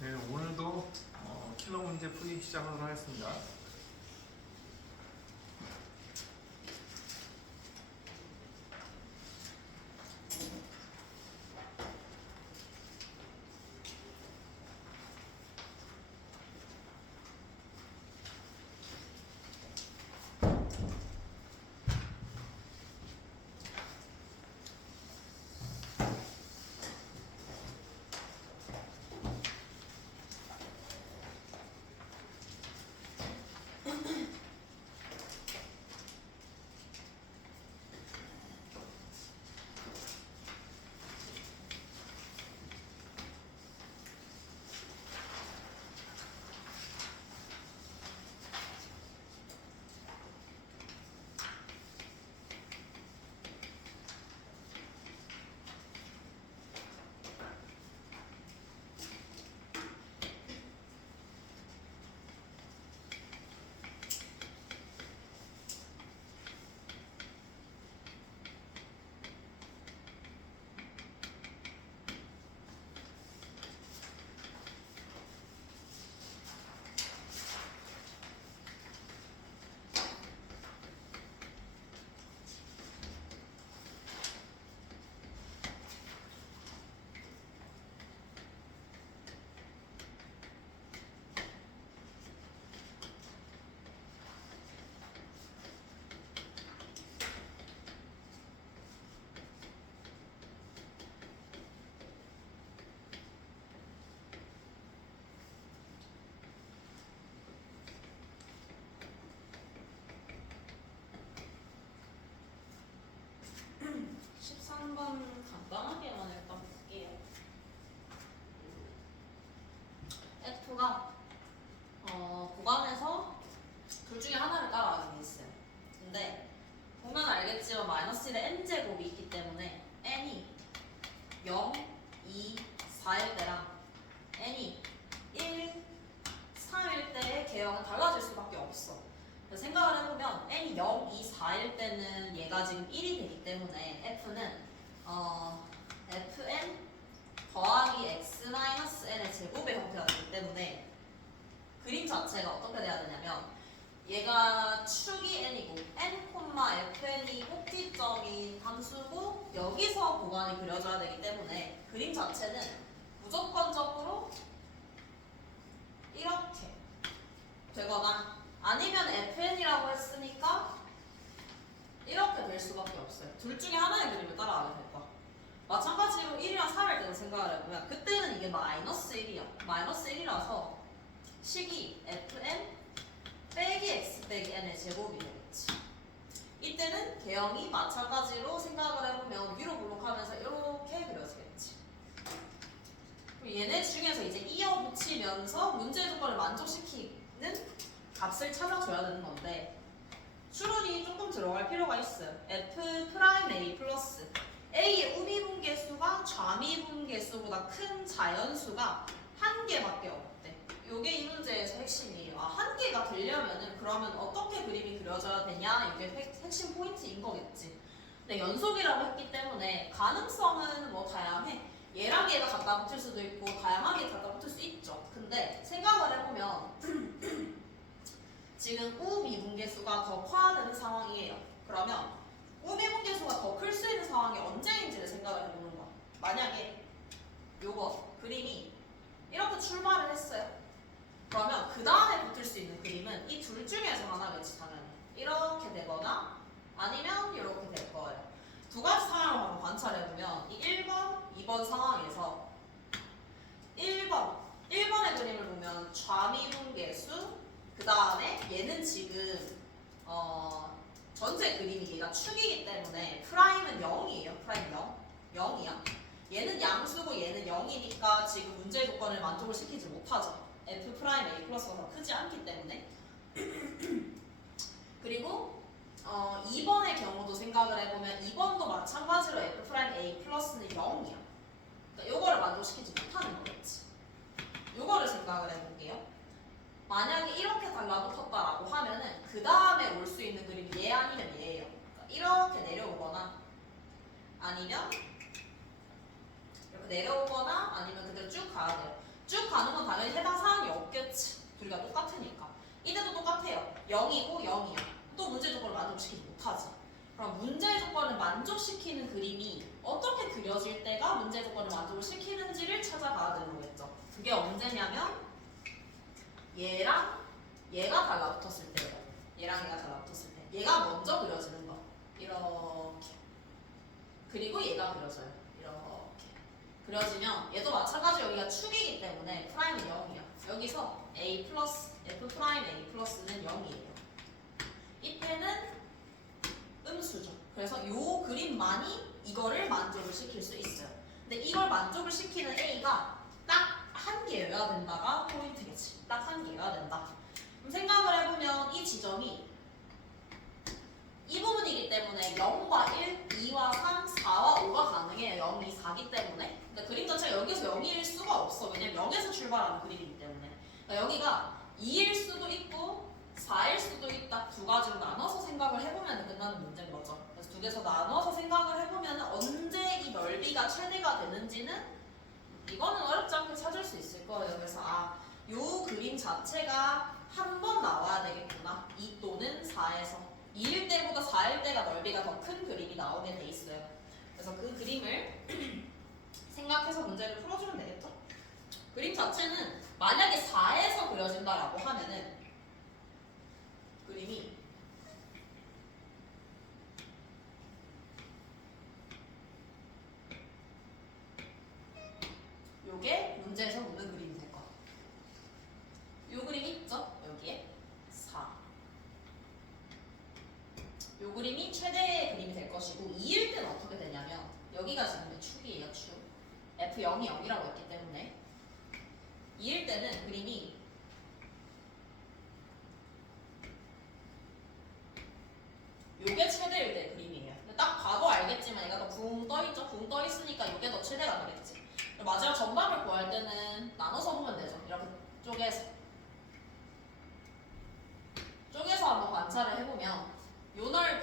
네, 오늘도 킬러 문제 풀이 시작하도록 하겠습니다. 한번 간단하게만 일단 볼게요. F가 구간에서 둘 중에 하나를 따라가게 돼 있어요. 근데 보면 알겠지만 마이너스 1에 n제곱이 있기 때문에 n이 0, 2, 4일 때랑 n이 1, 3일 때의 개형은 달라질 수밖에 없어. 생각을 해보면 n이 0, 2, 4일 때는 얘가 지금 1이 되기 때문에 f는 fn 더하기 x-n의 제곱의 형태가 되기 때문에 그림 자체가 어떻게 돼야 되냐면 얘가 축이 n이고 n, fn이 꼭지점인 함수고 여기서 구간이 그려져야 되기 때문에 그림 자체는 무조건적으로 이렇게 되거나 아니면 fn이라고 했으니까 이렇게 될 수밖에 없어요. 둘 중에 하나의 그림을 따라가게 될 거야. 마찬가지로 1이랑 3일 때는 생각을 해보면 그때는 이게 마이너스 1이야. 마이너스 1이라서 식이 fn 빼기 x 빼기 n의 제곱이 되겠지. 이때는 개형이 마찬가지로 생각을 해보면 위로 블록하면서 이렇게 그려지겠지. 얘네 중에서 이제 이어 붙이면서 문제 조건을 만족시키는 값을 찾아줘야 되는 건데 추론이 조금 들어갈 필요가 있어요. F'A 플러스 A의 우미분계수가 좌미분계수보다 큰 자연수가 한 개밖에 없대. 요게 이 문제에서 핵심이에요. 한 개가 되려면은 그러면 어떻게 그림이 그려져야 되냐? 이게 핵심 포인트인 거겠지. 근데 연속이라고 했기 때문에 가능성은 뭐 다양해. 얘랑 얘가 갖다 붙을 수도 있고 다양하게 갖다 붙을 수 있죠. 근데 생각을 해보면 지금 우미분계수가 더 커야 되는 상황이에요. 그러면 우미분계수가 더 클 수 있는 상황이 언제인지를 생각을 해보는 거야. 만약에 요거 그림이 이렇게 출발을 했어요. 그러면 그 다음에 붙을 수 있는 그림은 이 둘 중에서 하나겠지 당연히. 이렇게 되거나 아니면 이렇게 될 거예요. 두 가지 상황을 한번 관찰해보면 이 1번, 2번 상황에서 1번의 그림을 보면 좌미분계수 그 다음에 얘는 지금 전체 그림이 얘가 축이기 때문에 프라임은 0이에요. 프라임 0이야. 얘는 양수고 얘는 0이니까 지금 문제 조건을 만족을 시키지 못하죠. F 프라임 A 플러스가 더 크지 않기 때문에. 그리고 2번의 경우도 생각을 해보면 2번도 마찬가지로 F 프라임 A 플러스는 0이야. 그러니까 요거를 만족시키지 못하는 거겠지. 요거를 생각을 해볼게요. 만약에 이렇게 달라붙었다라고 하면은 그 다음에 올 수 있는 그림이 얘 아니면 얘예요. 그러니까 이렇게 내려오거나 아니면 이렇게 내려오거나 아니면 그대로 쭉 가야 돼요. 쭉 가는 건 당연히 해당 사항이 없겠지. 둘이가 똑같으니까. 이때도 똑같아요. 0이고 0이야. 또 문제 조건을 만족시키지 못하지. 그럼 문제 조건을 만족시키는 그림이 어떻게 그려질 때가 문제 조건을 만족을 시키는지를 찾아가야 되는 거겠죠. 그게 언제냐면 얘랑 얘가 달라붙었을 때예요. 얘랑 얘가 달라붙었을 때. 얘가 먼저 그려지는 거. 이렇게. 그리고 얘가 그려져요. 이렇게. 그려지면 얘도 마찬가지로 여기가 축이기 때문에 프라임은 0이야. 여기서 A 플러스 F 프라임 A 플러스는 0이에요. 이때는 음수죠. 그래서 요 그림만이 이거를 만족을 시킬 수 있어요. 근데 이걸 만족을 시키는 A가 딱 한 개여야 된다가 포인트겠지. 딱 한 개여야 된다. 그럼 생각을 해보면 이 지점이 이 부분이기 때문에 0과 1, 2와 3, 4와 5가 가능해요. 0, 2, 4기 때문에. 그러니까 그림 자체가 여기서 0일 수가 없어. 왜냐면 0에서 출발하는 그림이기 때문에. 그러니까 여기가 2일 수도 있고 4일 수도 있다. 두 가지로 나눠서 생각을 해보면 끝나는 문제인 거죠. 그래서 두 개서 나눠서 생각을 해보면 언제 이 넓이가 최대가 되는지는 이거는 어렵지 않게 찾을 수 있을 거예요. 그래서 요 그림 자체가 한 번 나와야 되겠구나. 2 또는 4에서 2일 때보다 4일 때가 넓이가 더 큰 그림이 나오게 돼 있어요. 그래서 그 그림을 생각해서 문제를 풀어주면 되겠죠? 그림 자체는 만약에 4에서 그려진다라고 하면은 그림이 요게 문제에서 묻는 그림이 될 거야. 요 그림 있죠? 여기에 4. 요 그림이 최대의 그림이 될 것이고 2일 때는 어떻게 되냐면 여기가 지금 축이에요. 축. F0이 0이라고 했기 때문에 2일 때는 그림이 요게 최대일 때 그림이에요. 딱 봐도 알겠지만 얘가 더 붕 떠있죠? 붕 떠있으니까 요게 더 최대가 되겠지. 마지막 정답을 구할 때는 나눠서 보면 되죠. 이렇게 쪼개서 한번 관찰을 해보면 요 넓이랑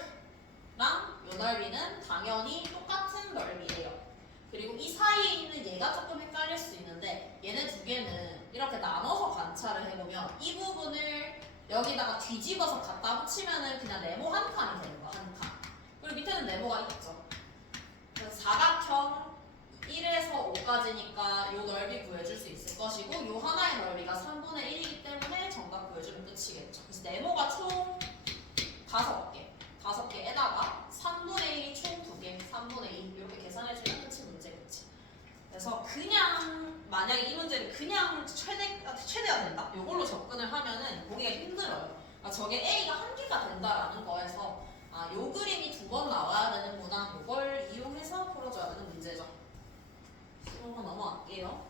요 넓이는 당연히 똑같은 넓이에요. 그리고 이 사이에 있는 얘가 조금 헷갈릴 수 있는데 얘네 두 개는 이렇게 나눠서 관찰을 해보면 이 부분을 여기다가 뒤집어서 갖다 붙이면은 그냥 네모 한 칸이 되는 거야. 한 칸. 그리고 밑에는 네모가 있죠. 그래서 사각형 1에서 5까지니까 요 넓이 구해줄 수 있을 것이고 요 하나의 넓이가 3분의 1이기 때문에 정답 구해주면 끝이겠죠. 그래서 네모가 총 5개. 5개에다가 3분의 1이 총 2개, 3분의 2 이렇게 계산해주면 끝이 문제겠지. 그래서 그냥 만약에 이 문제를 그냥 최대가 된다? 이걸로 접근을 하면은 보기가 힘들어요. 그러니까 저게 A가 한 개가 된다라는 거에서 요 그림이 2번 나와야 되는구나. 이걸 이용해서 풀어줘야 되는 문제죠. 15번 넘어갈게요.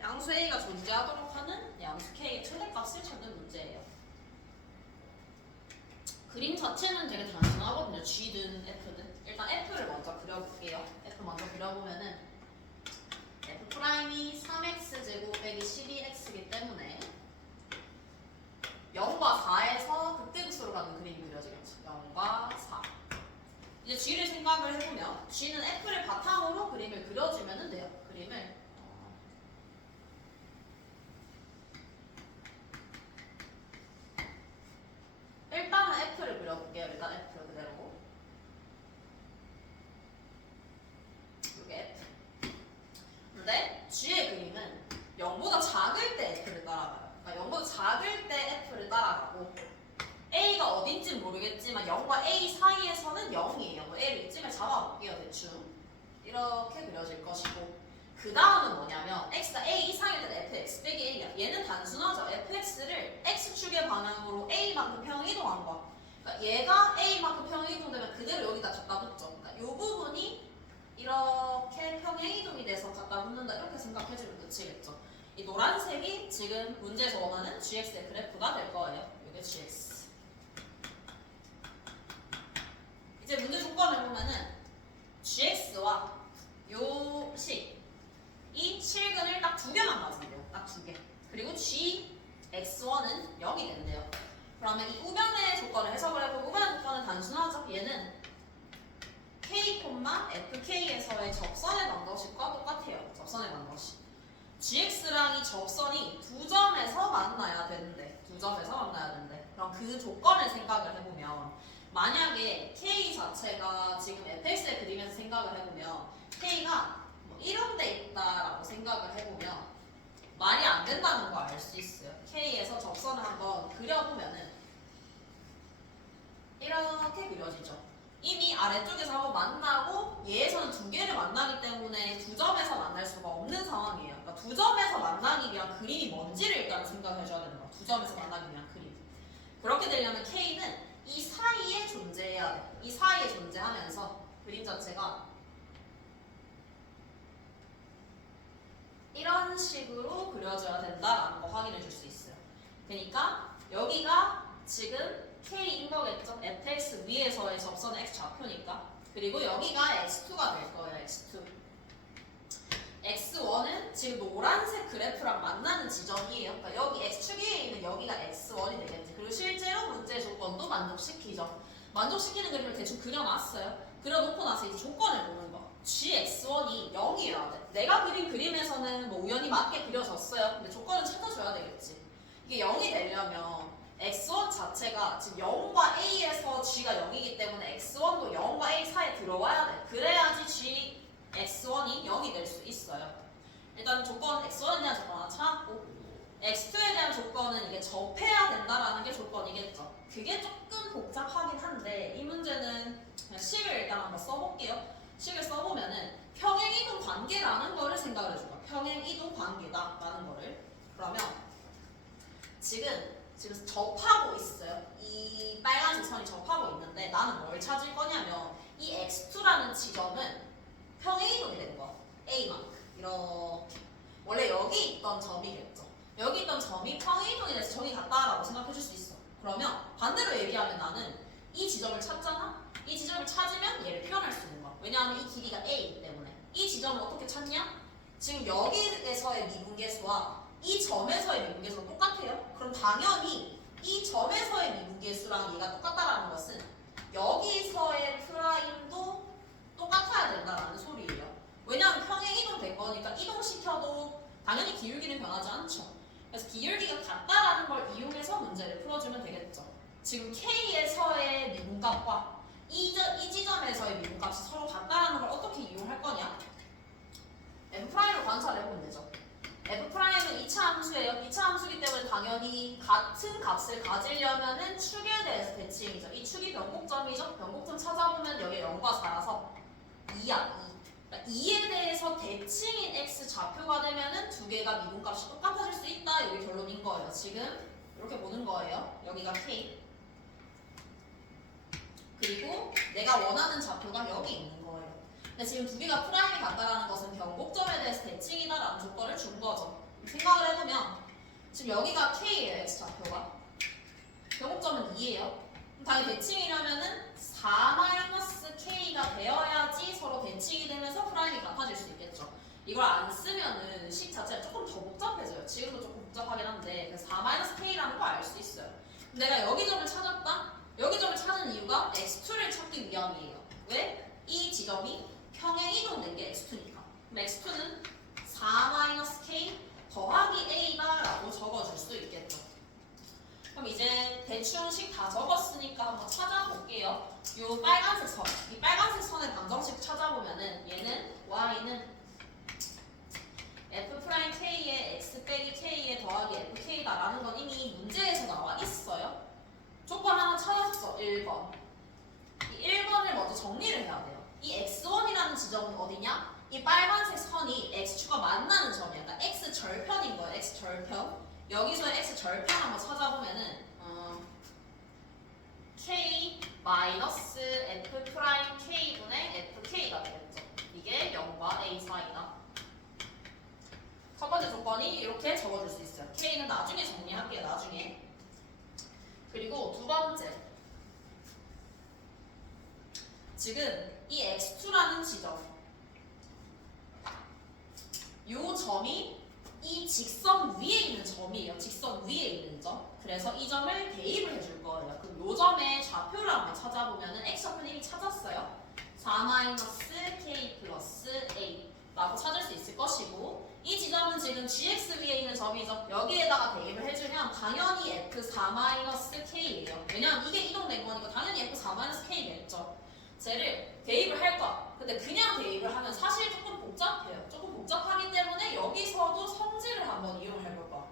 양수 A가 존재하도록 하는 양수 K의 최대값을 찾는 문제예요. 그림 자체는 되게 단순하거든요. G든 F든. 일단 F를 먼저 그려볼게요. F 먼저 그려보면은 F 프라임이 3x제곱 빼기 12x이기 때문에 0과 4에서 극대극소로 가는 그림이 그려지겠죠. 0과 4. 이제 G를 생각을 해보면 G는 F를 바탕으로 그림을 그려주면 돼요. 그림을 일단은 F를 그려볼게요. 일단 F 그대로. 이게 F. 근데 G의 그림은 0보다 작을 때 F를 따라가요. 그러니까 0보다 작을 때 F를 따라가고 A가 어딘지는 모르겠지만 0과 A 사이에서는 0이에요. 뭐 A를 이쯤에 잡아볼게요. 대충. 이렇게 그려질 것이고 그 다음은 뭐냐면 X가 A 이상일 때는 FX 빼기 A야. 얘는 단순하죠. FX를 X축의 방향으로 A만큼 평이동한 거야. 그러니까 얘가 A만큼 평이동되면 그대로 여기다 갖다 붙죠. 그러니까 이 부분이 이렇게 평행이동이 돼서 갖다 붙는다 이렇게 생각해주면 끝이겠죠. 이 노란색이 지금 문제에서 원하는 GX의 그래프가 될 거예요. 이게 GX. 이제 문제 조건을 보면은 GX와 요 식, 이 실근을 딱 두 개만 맞으면 딱 두 개. 그리고 GX1은 0이 된대요. 그러면 이 우변의 조건을 해석을 해보고 우변의 조건은 단순하죠. 얘는 K, FK에서의 접선의 방정식과 똑같아요. 접선의 방정식. GX랑 이 접선이 두 점에서 만나야 되는데 두 점에서 만나야 되는데 그럼 그 조건을 생각을 해보면 만약에 K 자체가 지금 fx의 그림에서 생각을 해보면 K가 뭐 이런데 있다라고 생각을 해보면 말이 안 된다는 거 알 수 있어요. K에서 접선을 한번 그려보면은 이렇게 그려지죠. 이미 아래쪽에서 한번 만나고 얘에서는 두 개를 만나기 때문에 두 점에서 만날 수가 없는 상황이에요. 그러니까 두 점에서 만나기 위한 그림이 뭔지를 일단 생각을 해줘야 되는 거야. 두 점에서 만나기 위한 그림. 그렇게 되려면 K는 이 사이에 존재해야 돼. 이 사이에 존재하면서 그림 자체가 이런 식으로 그려져야 된다라는 거 확인해 줄 수 있어요. 그러니까 여기가 지금 K인 거겠죠? fx 위에서의 접선의 x 좌표니까. 그리고 여기가 x2가 될 거예요. x2. x1은 지금 노란색 그래프랑 만나는 지점이에요. 그러니까 여기 x축 위에 있는 여기가 x1이 되겠지. 그리고 실제로 문제 조건도 만족시키죠. 만족시키는 그림을 대충 그려놨어요. 그려놓고 나서 이제 조건을 보는 거. gx1이 0이어야 돼. 내가 그린 그림에서는 뭐 우연히 맞게 그려졌어요. 근데 조건은 찾아줘야 되겠지. 이게 0이 되려면 x1 자체가 지금 0과 a에서 g가 0이기 때문에 x1도 0과 a 사이에 들어와야 돼. 그래야지 gx1이 0이 될 수 있어요. 일단 조건 x1에 대한 조건 하나 찾았고 x2에 대한 조건은 이게 접해야 된다라는 게 조건이겠죠. 그게 조금 복잡하긴 한데 이 문제는 그냥 식을 일단 한번 써볼게요. 식을 써보면은 평행이동 관계라는 거를 생각을 해줘요. 평행이동 관계다라는 거를. 그러면 지금 접하고 있어요. 이 빨간색 선이 접하고 있는데 나는 뭘 찾을 거냐면 이 x2라는 지점은 평행이동이 되는 거야. a만큼 이렇게. 원래 여기 있던 점이겠죠. 여기 있던 점이 평행이동이 돼서 저기 갔다라고 생각해 줄 수 있어. 그러면 반대로 얘기하면 나는 이 지점을 찾잖아? 이 지점을 찾으면 얘를 표현할 수 있는 거야. 왜냐하면 이 길이가 a이기 때문에. 이 지점을 어떻게 찾냐? 지금 여기에서의 미분계수와 이 점에서의 미분계수가 똑같아요. 그럼 당연히 이 점에서의 미분계수랑 얘가 똑같다라는 것은 여기서의 프라임도 똑같아야 된다라는 소리예요. 왜냐하면 평행이동 된 거니까 이동시켜도 당연히 기울기는 변하지 않죠. 그래서 기울기가 같다라는 걸 이용해서 문제를 풀어주면 되겠죠. 지금 K에서의 미분값과 이 지점에서의 미분값이 서로 같다라는 걸 어떻게 이용할 거냐? F'로 관찰해보면 되죠. F'은 2차 함수예요. 2차 함수이기 때문에 당연히 같은 값을 가지려면은 축에 대해서 대칭이죠. 이 축이 변곡점이죠. 변곡점 찾아보면 여기 0과 4라서 2야. 2. 그러니까 2에 대해서 대칭인 x 좌표가 되면은 두 개가 미분값이 똑같아질 수 있다. 이게 결론인 거예요. 지금 이렇게 보는 거예요. 여기가 k. 그리고 내가 원하는 좌표가 여기 있는 거예요. 근데 지금 두 개가 프라임이 같다라는 것은 변곡점에 대해서 대칭이다라는 조건을 준 거죠. 생각을 해보면 지금 여기가 k예요. x 좌표가. 변곡점은 2예요. 당연히 대칭이려면은 4-k가 되어야지 서로 대칭이 되면서 프라임이 같아질 수 있겠죠. 이걸 안 쓰면은 식 자체가 조금 더 복잡해져요. 지금도 조금 복잡하긴 한데 4-k라는 걸 알 수 있어요. 내가 여기 점을 찾았다? 여기 점을 찾은 이유가 x2를 찾기 위함이에요. 왜? 이 지점이 평행이동된 게 x2니까. 그럼 x2는 4-k 더하기 a다라고 적어줄 수 있겠죠. 그럼 이제 대충식 다 적었으니까 한번 찾아볼게요. 요 빨간색 선, 이 빨간색 선의 방정식 찾아보면은 얘는 y는 f'k에 x 빼기 k에 더하기 fk다라는 건 이미 문제에서 나와 있어요. 조건 하나 찾았죠, 1번. 이 1번을 먼저 정리를 해야 돼요. 이 x1이라는 지점은 어디냐? 이 빨간색 선이 x축과 만나는 점이야. 그러니까 x 절편인 거예요. x 절편. 여기서의 x 절편 한번 찾아보면은 k 마이너스 f 프라임 k 분의 fk가 되겠죠. 이게 0과 a 사이다. 첫 번째 조건이 이렇게 적어줄 수 있어요. k는 나중에 정리할게요. 나중에. 그리고 두 번째. 지금 이 x2라는 지점. 요 점이 이 직선 위에 있는 점이에요. 직선 위에 있는 점. 그래서 이 점을 대입을 해줄 거예요. 그럼 요 점의 좌표를 한번 찾아보면은 x좌표는 이미 찾았어요. 4-k 플러스 a 라고 찾을 수 있을 것이고, 이 지점은 지금 gx 위에 있는 점이죠. 여기에다가 대입을 해주면 당연히 f4-k예요. 왜냐면 이게 이동된 거니까 당연히 f4-k겠죠. 쟤를 대입을 할 거야. 근데 그냥 대입을 하면 사실 조금 복잡해요. 조금 복잡하기 때문에 여기서도 성질을 한번 이용해 볼 거야.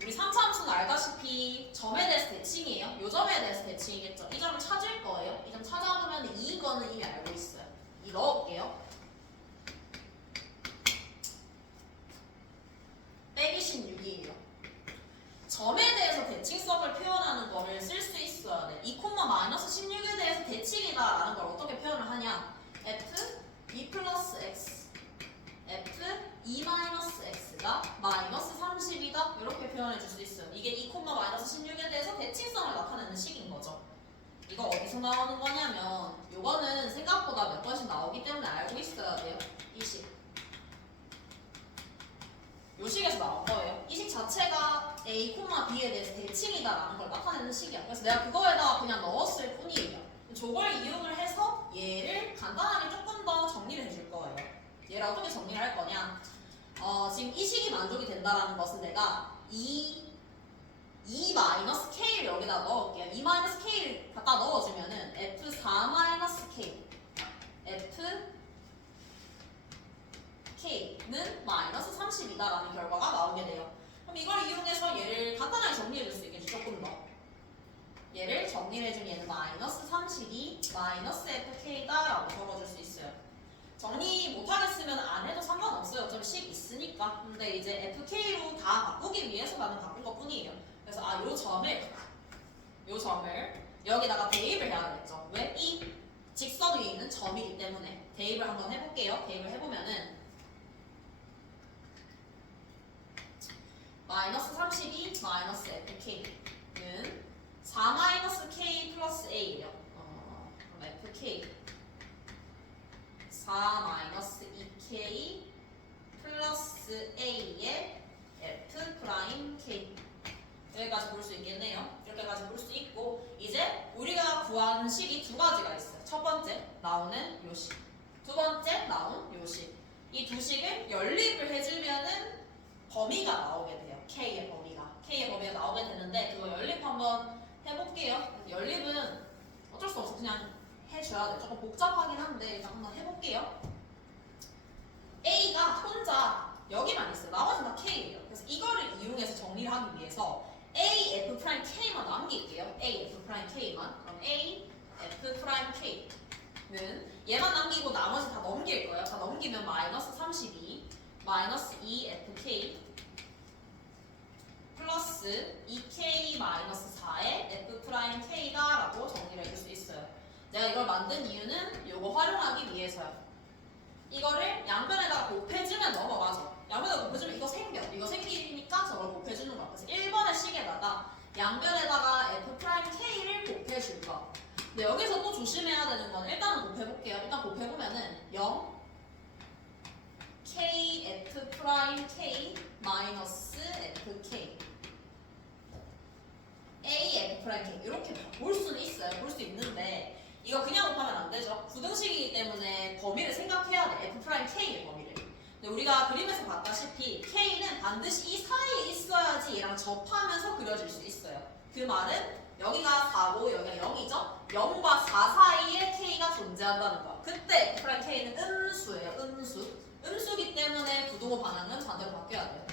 우리 3차 함수는 알다시피 점에 대해서 대칭이에요. 요 점에 대해서 대칭이겠죠. 이 점을 찾을 거예요. 이 점 찾아보면 2인 거는 이미 알고 있어요. 이 넣을게요. 빼기 16이에요. 점에 대해서 대칭성을 표현하는 거를 쓸 수 있어야 돼. 2, 마이너스 16에 대해서 대칭이다라는 걸 어떻게 표현을 하냐? f 2 플러스 x f 2 마이너스 x가 마이너스 30이다. 이렇게 표현해 줄 수 있어요. 이게 2, 마이너스 16에 대해서 대칭성을 나타내는 식인 거죠. 이거 어디서 나오는 거냐면 요거는 생각보다 몇 번씩 나오기 때문에 알고 있어야 돼요. 이 식. 요 식에서 나온 거예요. 이 식 자체가 A, B에 대해서 대칭이다라는 걸 나타내는 식이야. 그래서 내가 그거에다가 그냥 넣었을 뿐이에요. 저걸 이용을 해서 얘를 간단하게 조금 더 정리를 해줄 거예요. 얘를 어떻게 정리를 할 거냐? 지금 이 식이 만족이 된다라는 것은 내가 2-k를 여기다 넣을게요. 2-k를 갖다 넣어주면은 f4-k k는 마이너스 30이다라는 결과가 나오게 돼요. 그럼 이걸 이용해서 얘를 간단하게 정리해줄 수 있겠죠. 조금 더. 얘를 정리해주면 얘는 마이너스 32 마이너스 fk다라고 적어줄 수 있어요. 정리 못하겠으면 안 해도 상관없어요. 어차피 식 있으니까. 근데 이제 fk로 다 바꾸기 위해서 나는 바꾼 것 뿐이에요. 그래서 요 점을 여기다가 대입을 해야겠죠. 왜? 이 직선 위에 있는 점이기 때문에. 대입을 한번 해볼게요. 대입을 해보면은 마이너스 32 마이너스 fk는 4-k 플러스 a예요. 그럼 fk 4-2k 플러스 a의 f 프라임 k 여기까지 볼 수 있겠네요. 이렇게까지 볼 수 있고, 이제 우리가 구하는 식이 두 가지가 있어요. 첫 번째 나오는 요 식, 두 번째 나온 요 식. 이 두 식을 연립을 해주면은 범위가 나오게 돼요. K의 범위가 나오게 되는데, 그거 연립 한번 해볼게요. 연립은 어쩔 수 없어. 그냥 해줘야 돼. 조금 복잡하긴 한데 일단 한번 해볼게요. A가 혼자 여기만 있어요. 나머지는 다 K예요. 그래서 이거를 이용해서 정리를 하기 위해서 A, F 프라임 K만 남길게요. A, F 프라임 K만. 그럼 A, F 프라임 K는 얘만 남기고 나머지 다 넘길 거예요. 다 넘기면 마이너스 32 마이너스 2FK 플러스 2K 마이너스 4의 F 프라임 K다 라고 정리를 해줄 수 있어요. 내가 이걸 만든 이유는 이거 활용하기 위해서요. 이거를 양변에다가 곱해주면 넘어가죠. 양변에다가 곱해주면 이거 생기니까 저걸 곱해주는 거야. 그래서 1번의 식에다가 양변에다가 F 프라임 K를 곱해줄 거. 근데 여기서 또 조심해야 되는 건 일단은 곱해볼게요. 일단 곱해보면은 0 K F 프라임 K 마이너스 FK A F 프라임 K 이렇게 볼 수는 있어요. 볼 수 있는데 이거 그냥 곱하면 안 되죠. 부등식이기 때문에 범위를 생각해야 돼. F 프라임 K의 범위를. 근데 우리가 그림에서 봤다시피 K는 반드시 이 사이에 있어야지 얘랑 접하면서 그려질 수 있어요. 그 말은 여기가 4고 여기가 0이죠? 0과 4 사이에 K가 존재한다는 거야. 그때 F'K는 음수예요. 음수. 음수기 때문에 부동호 반응은 반대로 바뀌어야 돼요.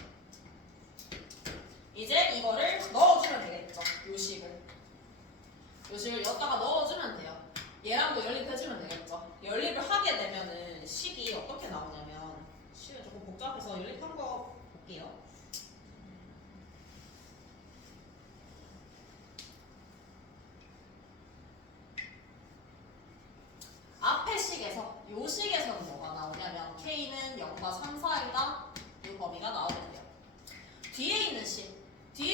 이제 이거를 넣어주면 되겠죠. 요식을 여기다가 넣어주면 돼요. 얘랑도 연립해주면 되겠죠. 연립을 하게 되면은 식이 어떻게 나오냐면 식은 조금 복잡해서 연립한 거 볼게요. 앞에 식에서 요 식에서는 뭐가 나오냐면 K는 0과 3 사이다 이 범위가 나오면 돼요. 뒤에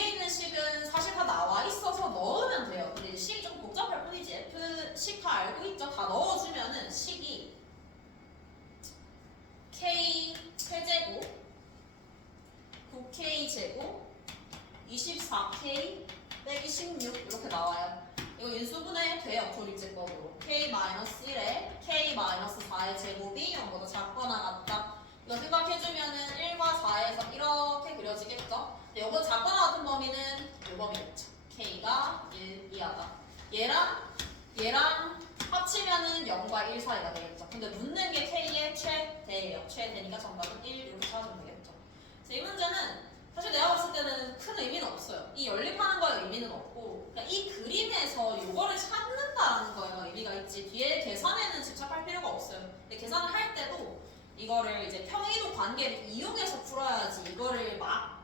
있는 식은 사실 다 나와 있어서 넣으면 돼요. 근데 식이 좀 복잡할 뿐이지. F 식 다 알고 있죠? 다 넣어주면은 식이 K 세제곱 9K 제곱 24K 빼기 16 이렇게 나와요. 이거 인수분해 돼요. 조립제법으로. K-1에 K-4의 제곱이 0보다 작거나 같다. 이거 생각해주면은 1과 4에서 이렇게 그려지겠죠? 근데 이거 작거나 같은 범위는 이 범위겠죠. K가 1 이하다. 얘랑 합치면은 0과 1 사이가 되겠죠. 근데 묻는 게 K의 최대예요. 최대니까 정답은 1 이렇게 찾아주면 되겠죠. 그래서 이 문제는 사실 내가 봤을 때는 큰 의미는 없어요. 이 연립하는 거에 의미는 없고 그냥 이 그림에서 이거를 찾는다라는 거에만 의미가 있지 뒤에 계산에는 집착할 필요가 없어요. 근데 계산을 할 때도 이거를 이제 평이도 관계를 이용해서 풀어야지 이거를 막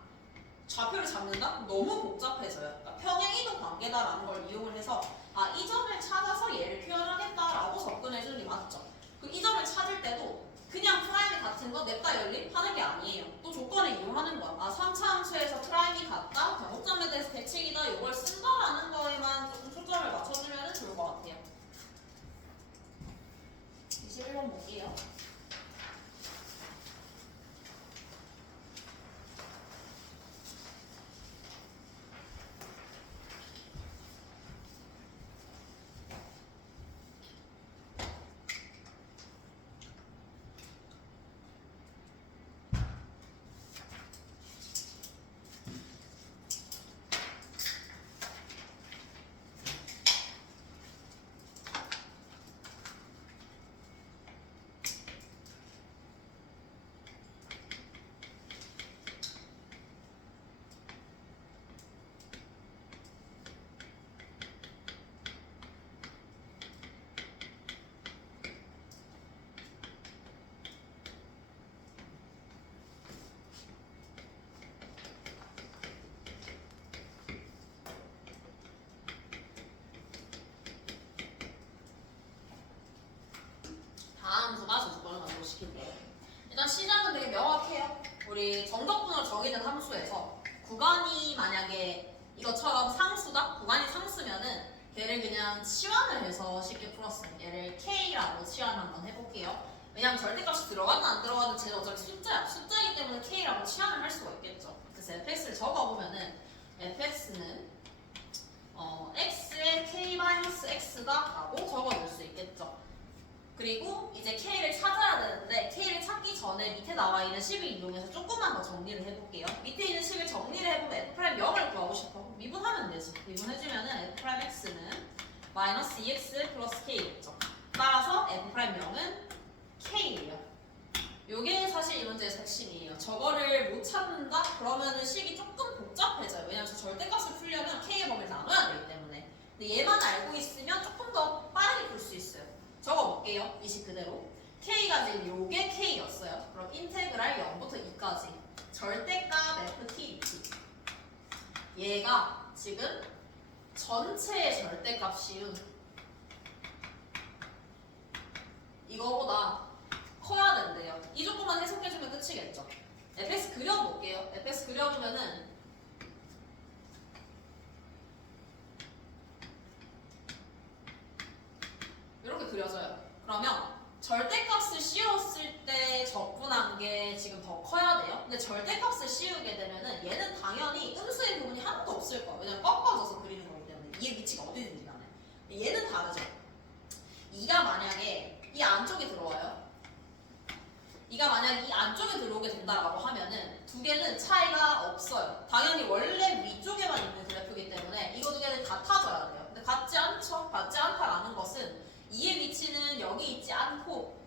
좌표를 잡는다? 너무 복잡해져요. 그러니까 평행이도 관계다라는 걸 이용을 해서 이 점을 찾아서 얘를 표현하겠다라고 접근해주는 게 맞죠. 그 이 점을 찾을 때도 그냥 프라임이 같은 거 냅다 연립하는 게 아니에요. 또 조건을 이용하는 거야. 3차 함수에서 프라임이 같다, 변곡점에 대해서 대칭이다, 이걸 쓴다라는 거에만 조금 초점을 맞춰주면 좋을 것 같아요. 21번 볼게요. 일단 시작은 되게 명확해요. 우리 정적분으로 정의된 함수에서 구간이 만약에 이것처럼 상수다? 구간이 상수면은 얘를 그냥 치환을 해서 쉽게 풀었어요. 얘를 K라고 치환 한번 해볼게요. 왜냐면 절대값이 들어가든 안 들어가든 쟤는 어차피 숫자야. 숫자이기 때문에 K라고 치환을 할 수가 있겠죠. 그래서 fx를 적어보면은 fx는 x의 k-x다 라고 적어줄 수 있겠죠. 그리고 이제 K를 찾아야 되는데 K를 찾기 전에 밑에 나와 있는 식을 이용해서 조금만 더 정리를 해볼게요. 밑에 있는 식을 정리를 해보면 F'0을 구하고 싶어. 미분하면 되지. 미분해주면은 F'X는 마이너스 2x 플러스 K겠죠. 따라서 F'0은 K예요. 요게 사실 이 문제의 핵심이에요. 저거를 못 찾는다? 그러면은 식이 조금 복잡해져요. 왜냐면 저 절대값을 풀려면 K의 범위를 나눠야 되기 때문에. 근데 얘만 알고 있으면 조금 더 빠르게 풀 수 있어요. 적어볼게요. 이 식 그대로. K가 지금 요게 K였어요. 그럼 인테그랄 0부터 2까지 절대값 FT 얘가 지금 전체의 절대값이은 이거보다 커야 된대요. 이 조금만 해석해주면 끝이겠죠. fx 그려볼게요. fx 그려보면은 이렇게 그려져요. 그러면 절대값을 씌웠을 때 적분한 게 지금 더 커야 돼요. 근데 절대값을 씌우게 되면은 얘는 당연히 음수의 부분이 하나도 없을 거야. 왜냐면 꺾어져서 그리는 거기 때문에 이의 위치가 어디든지 간에. 얘는 다르죠. 2가 만약에 이 안쪽에 들어와요. 2가 만약에 이 안쪽에 된다라고 하면은 두 개는 차이가 없어요. 당연히 원래 위쪽에만 있는 그래프이기 때문에 이거 두 개는 같아져야 돼요. 근데 같지 않죠? 같지 않다라는 것은 2의 위치는 여기 있지 않고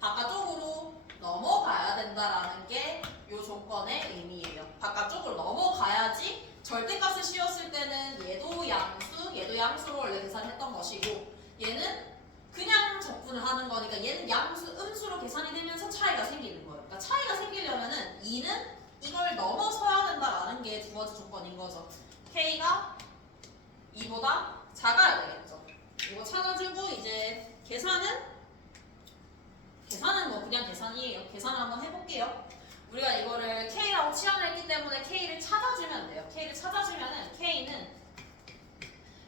바깥쪽으로 넘어가야 된다라는 게 이 조건의 의미예요. 바깥쪽으로 넘어가야지 절대값을 씌웠을 때는 얘도 양수, 얘도 양수로 원래 계산했던 것이고 얘는 그냥 적분을 하는 거니까 얘는 양수, 음수로 계산이 되면서 차이가 생기는 거예요. 그러니까 차이가 생기려면은 2는 이걸 넘어서야 된다라는 게 두 번째 조건인 거죠. K가 2보다 작아야 되겠죠. 이거 찾아주고 이제 계산은 뭐 그냥 계산이에요. 계산을 한번 해볼게요. 우리가 이거를 K라고 치환을 했기 때문에 K를 찾아주면 돼요. K를 찾아주면은 K는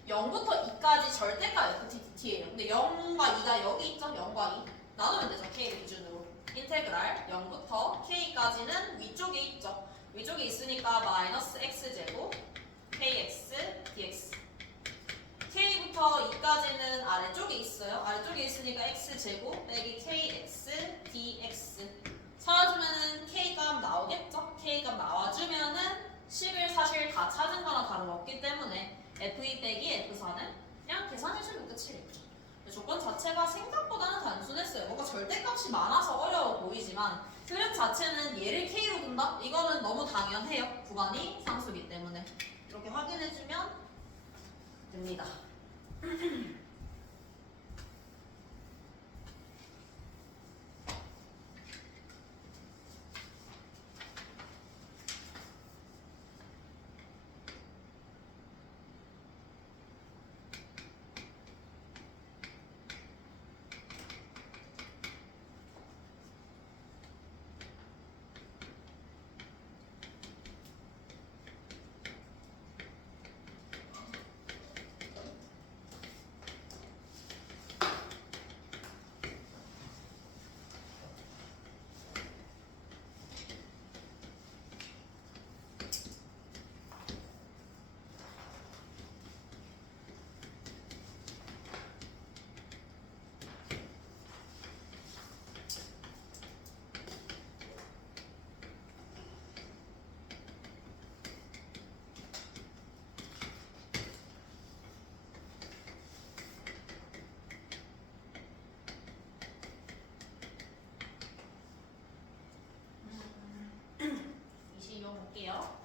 0부터 2까지 절대값 FTT예요. 근데 0과 2가 여기 있죠? 0과 2 나누면 되죠. K 기준으로 인테그랄 0부터 K까지는 위쪽에 있죠. 위쪽에 있으니까 마이너스 X제곱 KX DX K부터 2까지는 아래쪽에 있어요. 아래쪽에 있으니까 X제곱 빼기 KX DX 찾아주면은 K값 나오겠죠? K값 나와주면은 식을 사실 다 찾은 거나 다름없기 때문에 F2 빼기 F4는 그냥 계산해주면 끝이겠죠. 조건 자체가 생각보다는 단순했어요. 뭔가 절대값이 많아서 어려워 보이지만 그램 자체는 얘를 K로 둔다? 이거는 너무 당연해요. 구간이 상수기 때문에 이렇게 확인해주면 됩니다. 볼게요.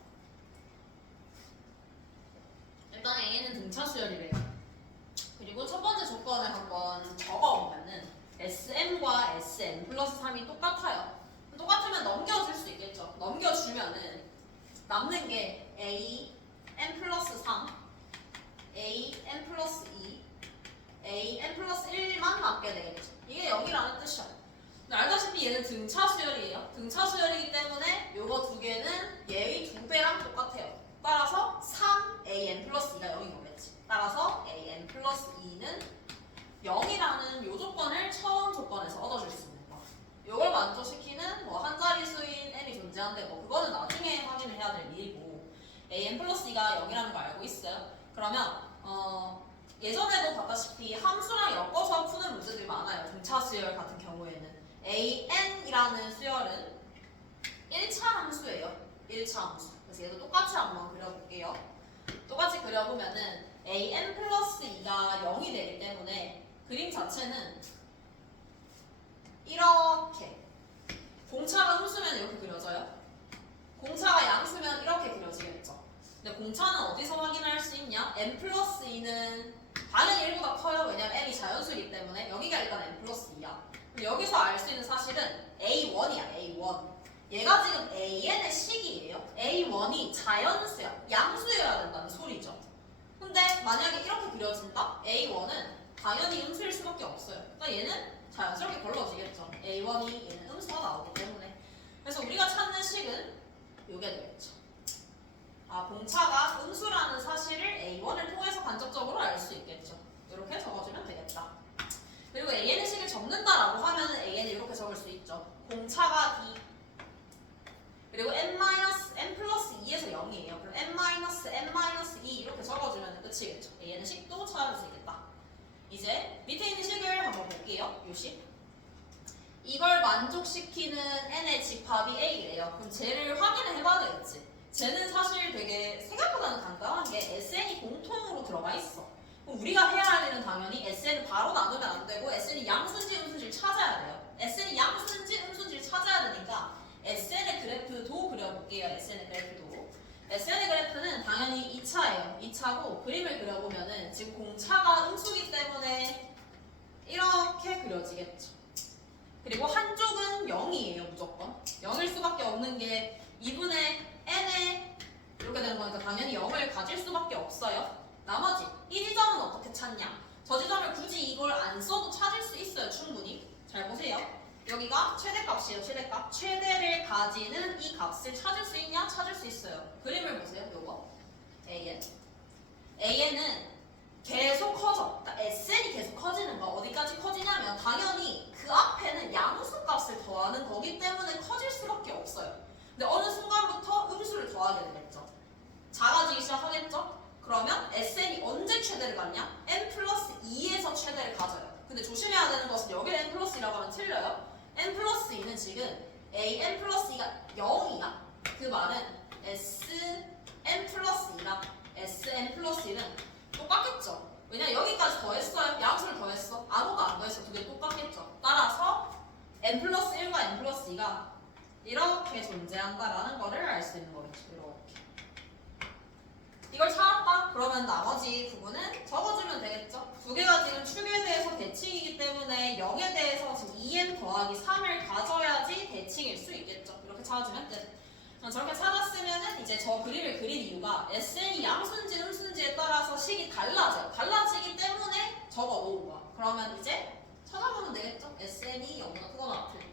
일단 A는 등차 수열이래요. 그리고 첫 번째 조건을 한번 적어보면은 SM과 SM 플러스 3이 똑같아요. 똑같으면 넘겨줄 수 있겠죠. 넘겨주면은 남는 게 A, M 플러스 3, A, M 플러스 2, A, M 플러스 1만 남게 되겠죠. 이게 0이라는 뜻이야. 근데 알다시피 얘는 등차 수열이에요. 등차 수열이기 때문에 요거 두 개는 얘의 2배랑 똑같아요. 따라서 3am 플러스 2가 0인 거겠지. 따라서 am 플러스 2는 0이라는 요 조건을 처음 조건에서 얻어줄 수 있는 거. 요걸 만족시키는 뭐 한 자리 수인 m이 존재한데 뭐 그거는 나중에 확인을 해야 될 일이고 am 플러스 2가 0이라는 거 알고 있어요. 그러면 예전에도 봤다시피 함수랑 엮어서 푸는 문제들이 많아요. 등차 수열 같은 경우에는 an이라는 수열은 1차 함수예요. 1차 함수. 그래서 얘도 똑같이 한번 그려볼게요. 똑같이 그려보면은 an 플러스 2가 0이 되기 때문에 그림 자체는 이렇게 공차가 음수면 이렇게 그려져요. 공차가 양수면 이렇게 그려지겠죠. 근데 공차는 어디서 확인할 수 있냐? n 플러스 2는 당연히 1보다 커요. 왜냐면 m이 자연수이기 때문에 여기가 일단 n 플러스 2야. 여기서 알 수 있는 사실은 A1이야. A1. 얘가 지금 AN의 식이에요. A1이 자연수야. 양수여야 된다는 소리죠. 근데 만약에 이렇게 그려진다? A1은 당연히 음수일 수밖에 없어요. 그러니까 얘는 자연스럽게 걸러지겠죠. A1이 얘는 음수가 나오기 때문에. 그래서 우리가 찾는 식은 요게 되겠죠. 공차가 음수라는 사실을 A1을 통해서 간접적으로 알 수 있겠죠. 이렇게 적어주면 되겠다. 그리고 AN의 식을 적는다라고 하면은 AN을 이렇게 적을 수 있죠. 공차가 D 그리고 n 플러스 2에서 0이에요. 그럼 n-2 이렇게 적어주면 끝이겠죠. AN의 식도 찾아줄 수 있겠다. 이제 밑에 있는 식을 한번 볼게요. 요 식. 이걸 만족시키는 n의 집합이 a래요. 그럼 쟤를 확인을 해봐야 되겠지. 쟤는 사실 되게 생각보다는 간단한 게 SN이 공통으로 들어가 있어. 그럼 우리가 해야 할 일은 당연히 SN을 바로 나누면 안 되고 SN이 양수인지 음수인지를 찾아야 돼요. SN이 양수인지 음수인지를 찾아야 되니까 SN의 그래프도 그려볼게요. SN의 그래프도. SN의 그래프는 당연히 2차예요. 2차고 그림을 그려보면은 지금 공차가 음수기 때문에 이렇게 그려지겠죠. 그리고 한쪽은 0이에요. 무조건 0일 수밖에 없는 게 2분의 n에 이렇게 되는 거니까 당연히 0을 가질 수밖에 없어요. 나머지 이 지점은 어떻게 찾냐? 저 지점을 굳이 이걸 안 써도 찾을 수 있어요. 충분히. 잘 보세요. 여기가 최대값이에요. 최대값. 최대를 가지는 이 값을 찾을 수 있냐? 찾을 수 있어요. 그림을 보세요. 요거 AN. AN은 계속 커져. 그러니까 SN이 계속 커지는 거. 어디까지 커지냐면 당연히 그 앞에는 양수 값을 더하는 거기 때문에 커질 수밖에 없어요. 근데 어느 순간부터 음수를 더하게 되겠죠. 작아지기 시작하겠죠? 그러면 SN이 언제 최대를 갖냐? n 플러스 2에서 최대를 가져요. 근데 조심해야 되는 것은 여기를 n 플러스 2라고 하면 틀려요. n 플러스 2는 지금 an 플러스 2가 0이야. 그 말은 sn 플러스 2랑 sn 플러스 2는 똑같겠죠. 왜냐 여기까지 더했어요. 양수를 더했어. 아무도 안 더했어. 두 개 똑같겠죠. 따라서 n 플러스 1과 n 플러스 2가 이렇게 존재한다라는 거를 알 수 있는 거겠죠. 이렇게. 이걸 찾았다? 그러면 나머지 부분은 적어주면 되겠죠. 두 개가 지금 축에 대해서 대칭이기 때문에 0에 대해서 지금 2n 더하기 3을 가져야지 대칭일 수 있겠죠. 이렇게 찾아주면 끝. 저렇게 찾았으면은 이제 저 그림을 그린 이유가 SN이 양수인지 음수인지에 따라서 식이 달라져요. 달라지기 때문에 적어 놓은 거야. 그러면 이제 찾아보면 되겠죠. SN이 0보다 크거나 같을 때.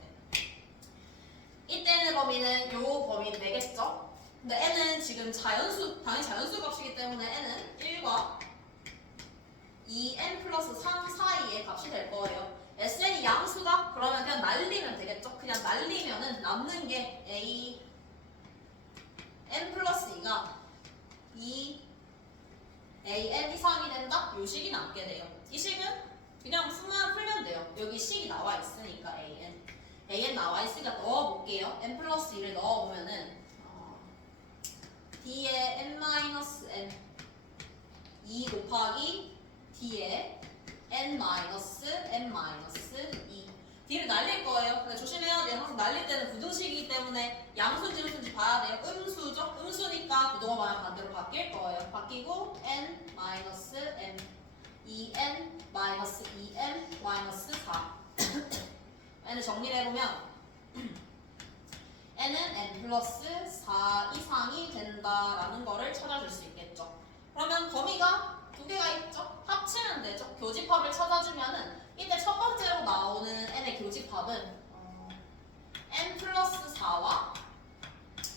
이때는 범위는 요 범위 되겠죠. 근데 n은 지금 자연수, 당연히 자연수 값이기 때문에 n은 1과 2n 플러스 3 사이의 값이 될 거예요. SN이 양수다? 그러면 그냥 날리면 되겠죠. 그냥 날리면은 남는 게 a n 플러스 2가 2an 이상이 된다? 요 식이 남게 돼요. 이 식은 그냥 수만 풀면 돼요. 여기 식이 나와 있으니까 an 나와 있으니까 넣어볼게요. n 플러스 2를 넣어보면은 D에 n-n 2 곱하기 D에 n-n-2 D를 날릴 거예요. 근데 조심해야 돼요. 항상 날릴 때는 부등식이기 때문에 양수인지 음수인지 봐야 돼요. 음수죠? 음수니까 부동어 방향 반대로 바뀔 거예요. 바뀌고 n-m 2n-2m-4 n을 정리를 해보면 n은 n 플러스 4 이상이 된다라는 거를 찾아줄 수 있겠죠. 그러면 범위가 두 개가 있죠. 합치면 되죠. 교집합을 찾아주면은 이때 첫 번째로 나오는 n의 교집합은 n 플러스 4와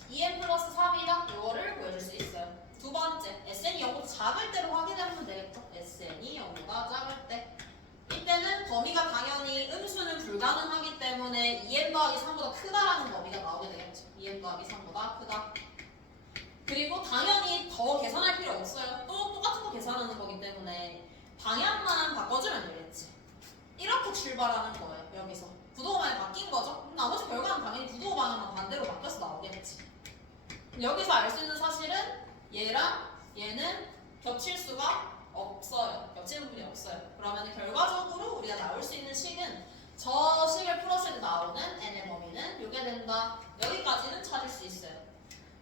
2n 플러스 3이다. 이거를 보여줄 수 있어요. 두 번째, SN이 0보다 작을 때로 확인해보면 되겠죠. SN이 0보다 작을 때. 이때는 범위가 당연히 음수는 불가능하기 때문에 2n 더하기 3보다 크다라는 범위가 나오게 되겠죠. 2n 더하기 3보다 크다. 그리고 당연히 더 계산할 필요 없어요. 또 똑같은 거 계산하는 거기 때문에 방향만 바꿔주면 되겠지. 이렇게 출발하는 거예요. 여기서 부동호 방향이 바뀐 거죠. 나머지 결과는 당연히 부동호 방향만 반대로 바뀌어서 나오겠지. 여기서 알 수 있는 사실은 얘랑 얘는 겹칠 수가 없어요. 겹치는 부분이 없어요. 그러면 결과적으로 우리가 나올 수 있는 식은 저 식을 풀었을 때 나오는 n의 범위는 요게 된다. 여기까지는 찾을 수 있어요.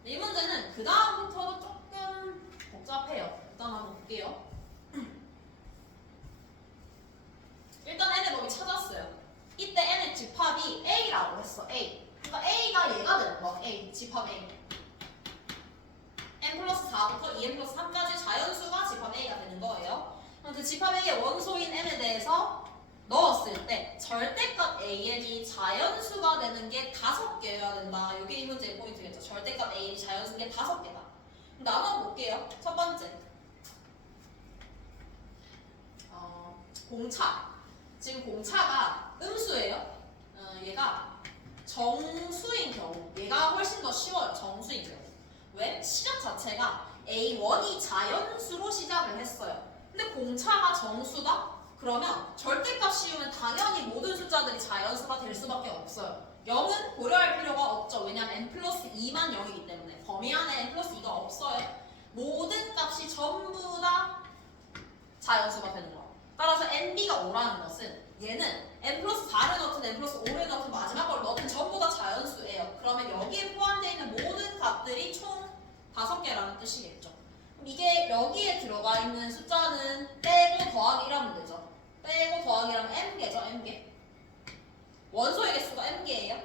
이 문제는 그 다음부터도 조금 복잡해요. 일단 한번 볼게요. 일단 n의 범위 찾았어요. 이때 n의 집합이 a라고 했어. a. 그러니까 a가 얘가 되는 거야. a. 집합 a. n 플러스 4부터 2n 플러스 3까지 자연수가 집합 a가 되는 거예요. 그럼 그 집합 a의 원소인 n에 대해서 넣었을 때 절대값 an이 자연수가 되는 게 5개여야 된다. 이게 이 문제의 포인트겠죠. 절대값 an이 자연수인 게 5개다. 나눠볼게요. 첫 번째. 공차. 지금 공차가 음수예요. 얘가 정수인 경우. 얘가 훨씬 더 쉬워요. 정수인 경우. 왜? 시작 자체가 A1이 자연수로 시작을 했어요. 근데 공차가 정수다? 그러면 절대값 씌우면 당연히 모든 숫자들이 자연수가 될 수밖에 없어요. 0은 고려할 필요가 없죠. 왜냐면 n 플러스 2만 0이기 때문에 범위 안에 n 플러스 2가 없어요. 모든 값이 전부 다 자연수가 되는 거야. 따라서 nb가 5라는 것은 얘는 n 플러스 4를 넣든 n 플러스 5를 넣든 마지막 걸 넣든 전부 다 자연수예요. 그러면 여기에 포함되어 있는 모든 값들이 총 5개라는 뜻이겠죠. 그럼 이게 여기에 들어가 있는 숫자는 빼고 더하기 1하면 되죠. 빼고 더하기라면 m개죠. m개. 원소의 개수가 m개예요.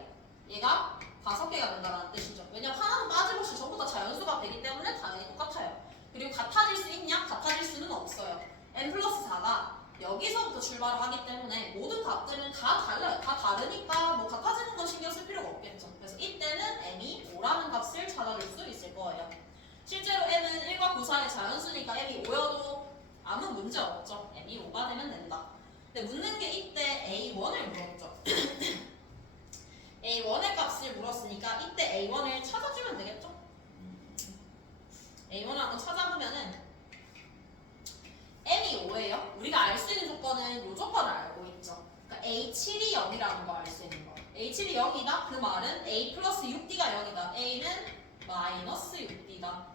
얘가 5개가 된다는 뜻이죠. 왜냐면 하나는 빠짐없이 전부 다 자연수가 되기 때문에 당연히 똑같아요. 그리고 같아질 수 있냐? 같아질 수는 없어요. n 플러스 4가 여기서부터 출발을 하기 때문에 모든 값들은 다 달라요. 다 다르니까 뭐 같아지는 건 신경 쓸 필요가 없겠죠. 그래서 이때는 m이 5라는 값을 찾아줄 수 있을 거예요. 실제로 m은 1과 9 사이의 자연수니까 m이 5여도 아무 문제 없죠. m이 5가 되면 된다. 근데 묻는 게 이때 a1을 물었죠. a1의 값을 물었으니까 이때 a1을 찾아주면 되겠죠. a1을 한번 찾아보면은 m이 5예요. 우리가 알 수 있는 조건은 이 조건을 알고 있죠. 그러니까 a7이 0이라는 거 알 수 있는 거. a7이 0이다. 그 말은 a 플러스 6d가 0이다. a는 마이너스 6d다.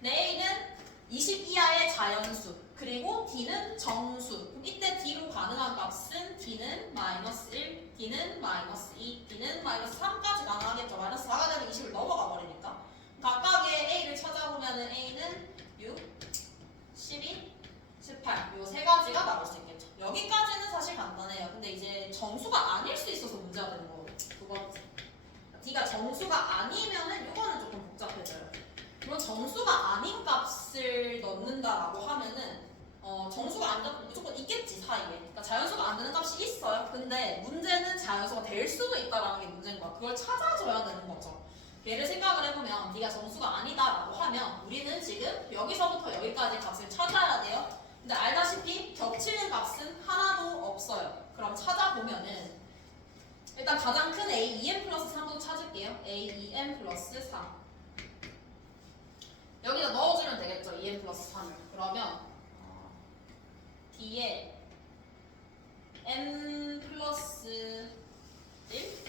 네, a는 20 이하의 자연수. 그리고 d는 정수. 그럼 이때 d로 가능한 값은 d는 마이너스 1, d는 마이너스 2, d는 마이너스 3까지 가능하겠죠. 마이너스 4가 되면 20을 넘어가 버리니까. 각각의 a를 찾아보면은 a는 6, 12, 18. 요 세 가지가 나올 수 있겠죠. 여기까지는 사실 간단해요. 근데 이제 정수가 아닐 수 있어서 문제가 되는 거고. 두 번째. d가 정수가 아니면은 이거는 조금 복잡해져요. 물론 정수가 아닌 값을 넣는다라고 하면은 정수가 안 되면 무조건 있겠지 사이에. 그러니까 자연수가 안 되는 값이 있어요. 근데 문제는 자연수가 될 수도 있다라는 게 문제인 거야. 그걸 찾아줘야 되는 거죠. 얘를 생각을 해보면 d가 정수가 아니다라고 하면 우리는 지금 여기서부터 여기까지 값을 찾아야 돼요. 근데 알다시피 겹치는 값은 하나도 없어요. 그럼 찾아보면은 일단 가장 큰 a 2n 플러스 3부터 찾을게요. a 2n 플러스 3 여기다 넣어주면 되겠죠. 2n 플러스 3을. 그러면 D에 n 플러스 1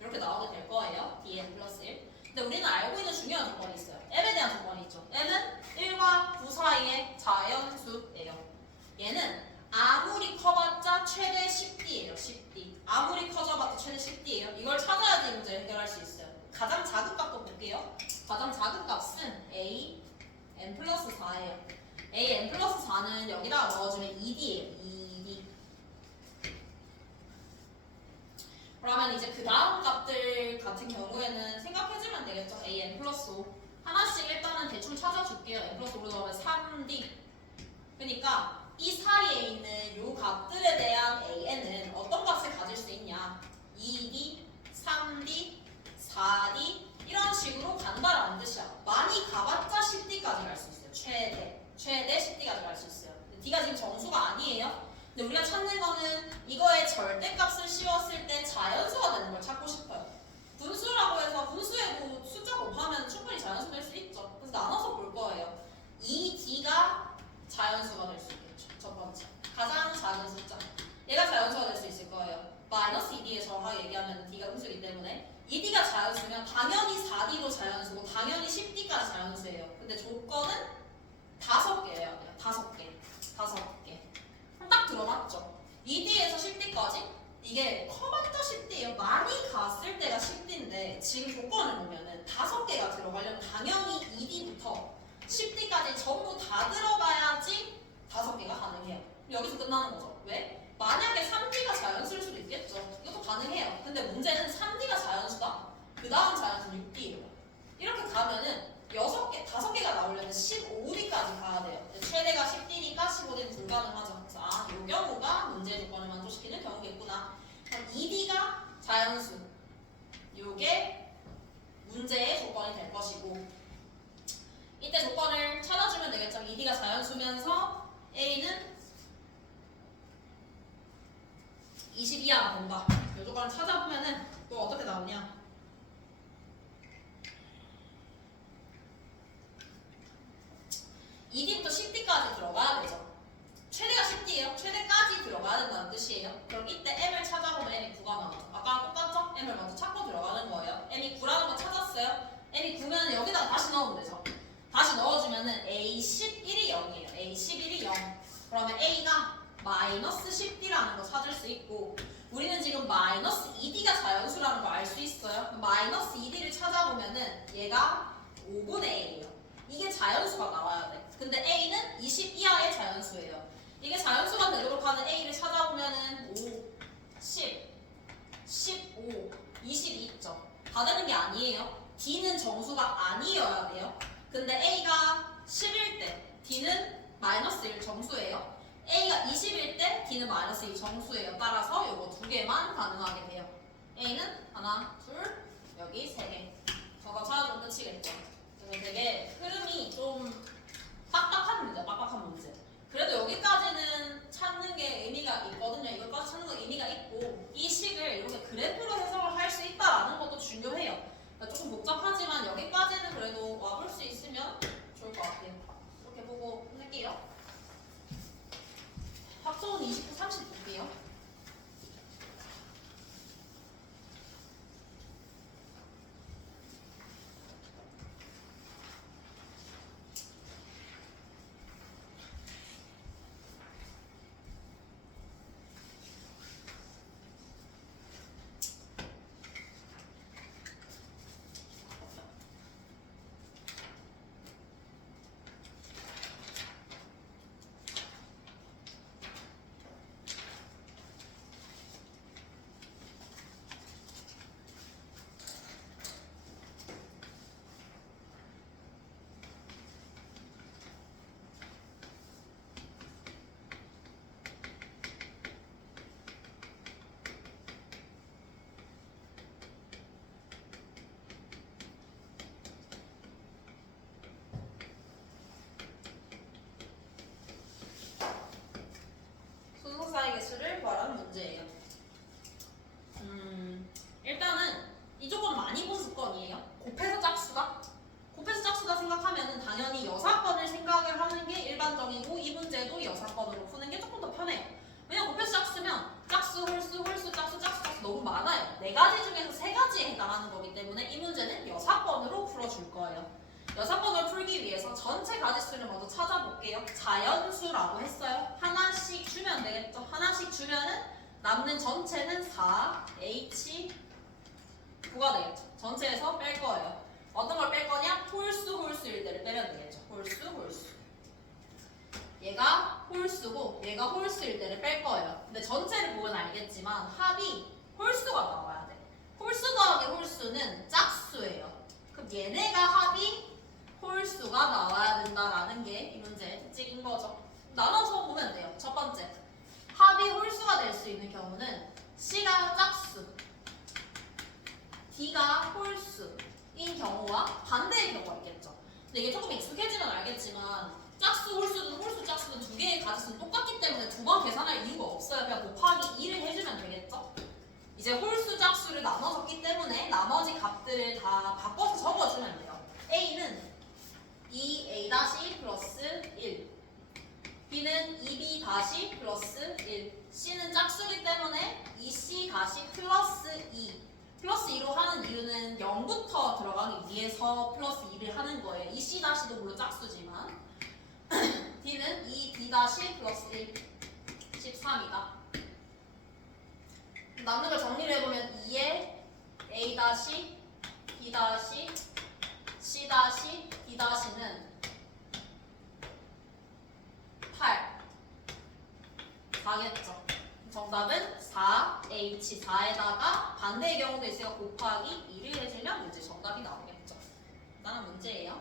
이렇게 나오게 될 거예요. Dn 플러스 1. 근데 우리는 알고 있는 중요한 조건이 있어요. m에 대한 조건이 있죠. m은 1과 9 사이의 자연수예요. 얘는 아무리 커봤자 최대 10D예요. 10D. 아무리 커져봤자 최대 10D예요. 이걸 찾아야지 문제 해결할 수 있어요. 가장 작은 값도 볼게요. 가장 작은 값은 a n 플러스 4예요. a n 플러스 4는 여기다가 넣어주면 2D예요. 2D. 그러면 이제 그 다음 값들 같은 경우에는 생각해주면 되겠죠. a n 플러스 5 하나씩 일단은 대충 찾아줄게요. n 플러스 5로 넣으면 3D. 그러니까 이 사이에 있는 요 값들에 대한 an은 어떤 값을 가질 수 있냐. 2D, 3D, 4D 이런 식으로 간다라는 뜻이야. 많이 가봤자 10D까지 갈 수 있어요. 최대 10D까지 갈 수 있어요. D가 지금 정수가 아니에요. 근데 우리가 찾는 거는 이거의 절대값을 씌웠을 때 자연수가 되는 걸 찾고 싶어요. 분수라고 해서 분수에도 숫자 곱하면 충분히 자연수 될 수 있죠. 그래서 나눠서 볼 거예요. 이 D가 자연수가 될 수 있겠죠. 첫 번째. 가장 작은 숫자. 얘가 자연수가 될 수 있을 거예요. 마이너스 2D에 정확하게 얘기하면 D가 음수이기 때문에 2D가 자연수면 당연히 4D도 자연수고 당연히 10D까지 자연수예요. 근데 조건은 5개예요. 5개. 5개. 딱 들어맞죠? 2D에서 10D까지? 이게 커봤자 10D예요. 많이 갔을 때가 10D인데 지금 조건을 보면은 5개가 들어가려면 당연히 2D부터 10D까지 전부 다 들어가야지 5개가 가능해요. 여기서 끝나는 거죠. 왜? 만약에 3D가 자연수일 수도 있겠죠. 이것도 가능해요. 근데 문제는 3D가 자연수다? 그 다음 자연수는 6D예요. 이렇게 가면은 5개가 나오려면 15D까지 가야 돼요. 최대가 10D니까 15D는 불가능하죠. 그래서 이 경우가 문제의 조건을 만족시키는 경우겠구나. 그럼 2D가 자연수. 이게 문제의 조건이 될 것이고 이때 조건을 찾아주면 되겠죠. 2D가 자연수면서 A는 20 이하가 된다. 이 조건을 찾아보면은 또 어떻게 나오냐. 2D부터 10D까지 들어가야 되죠. 최대가 10D예요. 최대까지 들어가야 그럼 이때 m을 찾아보면 m이 9가 나오죠. 아까랑 똑같죠? m을 먼저 찾고 들어가는 거예요. m이 9라는 거 찾았어요. m이 9면 여기다가 다시 넣으면 되죠. 다시 넣어주면은 A11이 0이에요. A11이 0. 그러면 A가 마이너스 10D라는 거 찾을 수 있고 우리는 지금 마이너스 2D가 자연수라는 걸 알 수 있어요. 마이너스 2D를 찾아보면은 얘가 5분의 A예요. 이게 자연수가 나와야 돼. 근데 A는 20 이하의 자연수예요. 이게 자연수가 되도록 하는 A를 찾아보면은 5, 10, 15, 22 있죠. 다 되는 게 아니에요. D는 정수가 아니어야 돼요. 근데 A가 10일 때 D는 마이너스 1 정수예요. A가 20일 때 D는 마이너스 2 정수예요. 따라서 요거 두 개만 가능하게 돼요. A는 하나, 둘, 여기 세 개. 저거 찾아주면 끝이겠죠. 그래서 되게 흐름이 좀 빡빡한 문제, 빡빡한 문제. 그래도 여기까지는 찾는 게 의미가 있거든요. 이것까지 찾는 건 의미가 있고 이 식을 이렇게 그래프로 해석을 할 수 있다라는 것도 중요해요. 그러니까 조금 복잡하지만 여기까지는 그래도 와볼 수 있으면 좋을 것 같아요. 이렇게 보고 끝낼게요. 합성은 29, 30 볼게요. 소수사의 개수를 구하라는 문제예요. 일단은 이 조건 많이 본 습관이에요. 곱해서 짝수다. 곱해서 짝수다 생각하면은 당연히 여사건을 생각을 하는 게 일반적이고 이 문제도 여사건으로 푸는 게 조금 더 편해요. 왜냐면 곱해서 짝수면 짝수, 홀수, 홀수, 짝수, 짝수, 짝수 너무 많아요. 네 가지 중에서 세 가지에 해당하는 거기 때문에 이 문제는 여사건으로 풀어줄 거예요. 여사건을 풀기 위해서 전체 가지수를 먼저 찾아볼게요. 자연수라고 했어요. 하나씩 주면 되겠죠. 하나씩 주면은 남는 전체는 4, H, 9가 되겠죠. 전체에서 뺄 거예요. 어떤 걸 뺄 거냐? 홀수, 홀수일 때를 빼면 되겠죠. 홀수, 홀수. 얘가 홀수고 얘가 홀수일 때를 뺄 거예요. 근데 전체를 보면 알겠지만 합이 홀수가 나와야 돼. 홀수 더하기 홀수는 짝수예요. 그럼 얘네가 합이 홀수가 나와야 된다라는 게 이 문제의 특징인 거죠. 나눠서 보면 돼요. 첫 번째, 합이 홀수가 될 수 있는 경우는 C가 짝수, D가 홀수인 경우와 반대의 경우가 있겠죠. 근데 이게 조금 익숙해지면 알겠지만 짝수, 홀수든 홀수, 짝수든 두 개의 가지수는 똑같기 때문에 두 번 계산할 이유가 없어요. 그냥 곱하기 2를 해주면 되겠죠. 이제 홀수, 짝수를 나눠줬기 때문에 나머지 값들을 다 바꿔서 적어주면 돼요. A는 2A- 플러스 1, B는 2B- 플러스 1, C는 짝수기 때문에 2C- 플러스 2. 플러스 2로 하는 이유는 0부터 들어가기 위해서 플러스 2를 하는 거예요. 2C- 도 물론 짝수지만 D는 2D- 플러스 1, 13이다. 남는 걸 정리를 해보면 2에 A-, B-, C-, D-는 8, 4겠죠. 정답은 4H, 4에다가 반대의 경우도 있으니까 곱하기 2를 해주면 문제 정답이 나오겠죠. 다음 문제예요.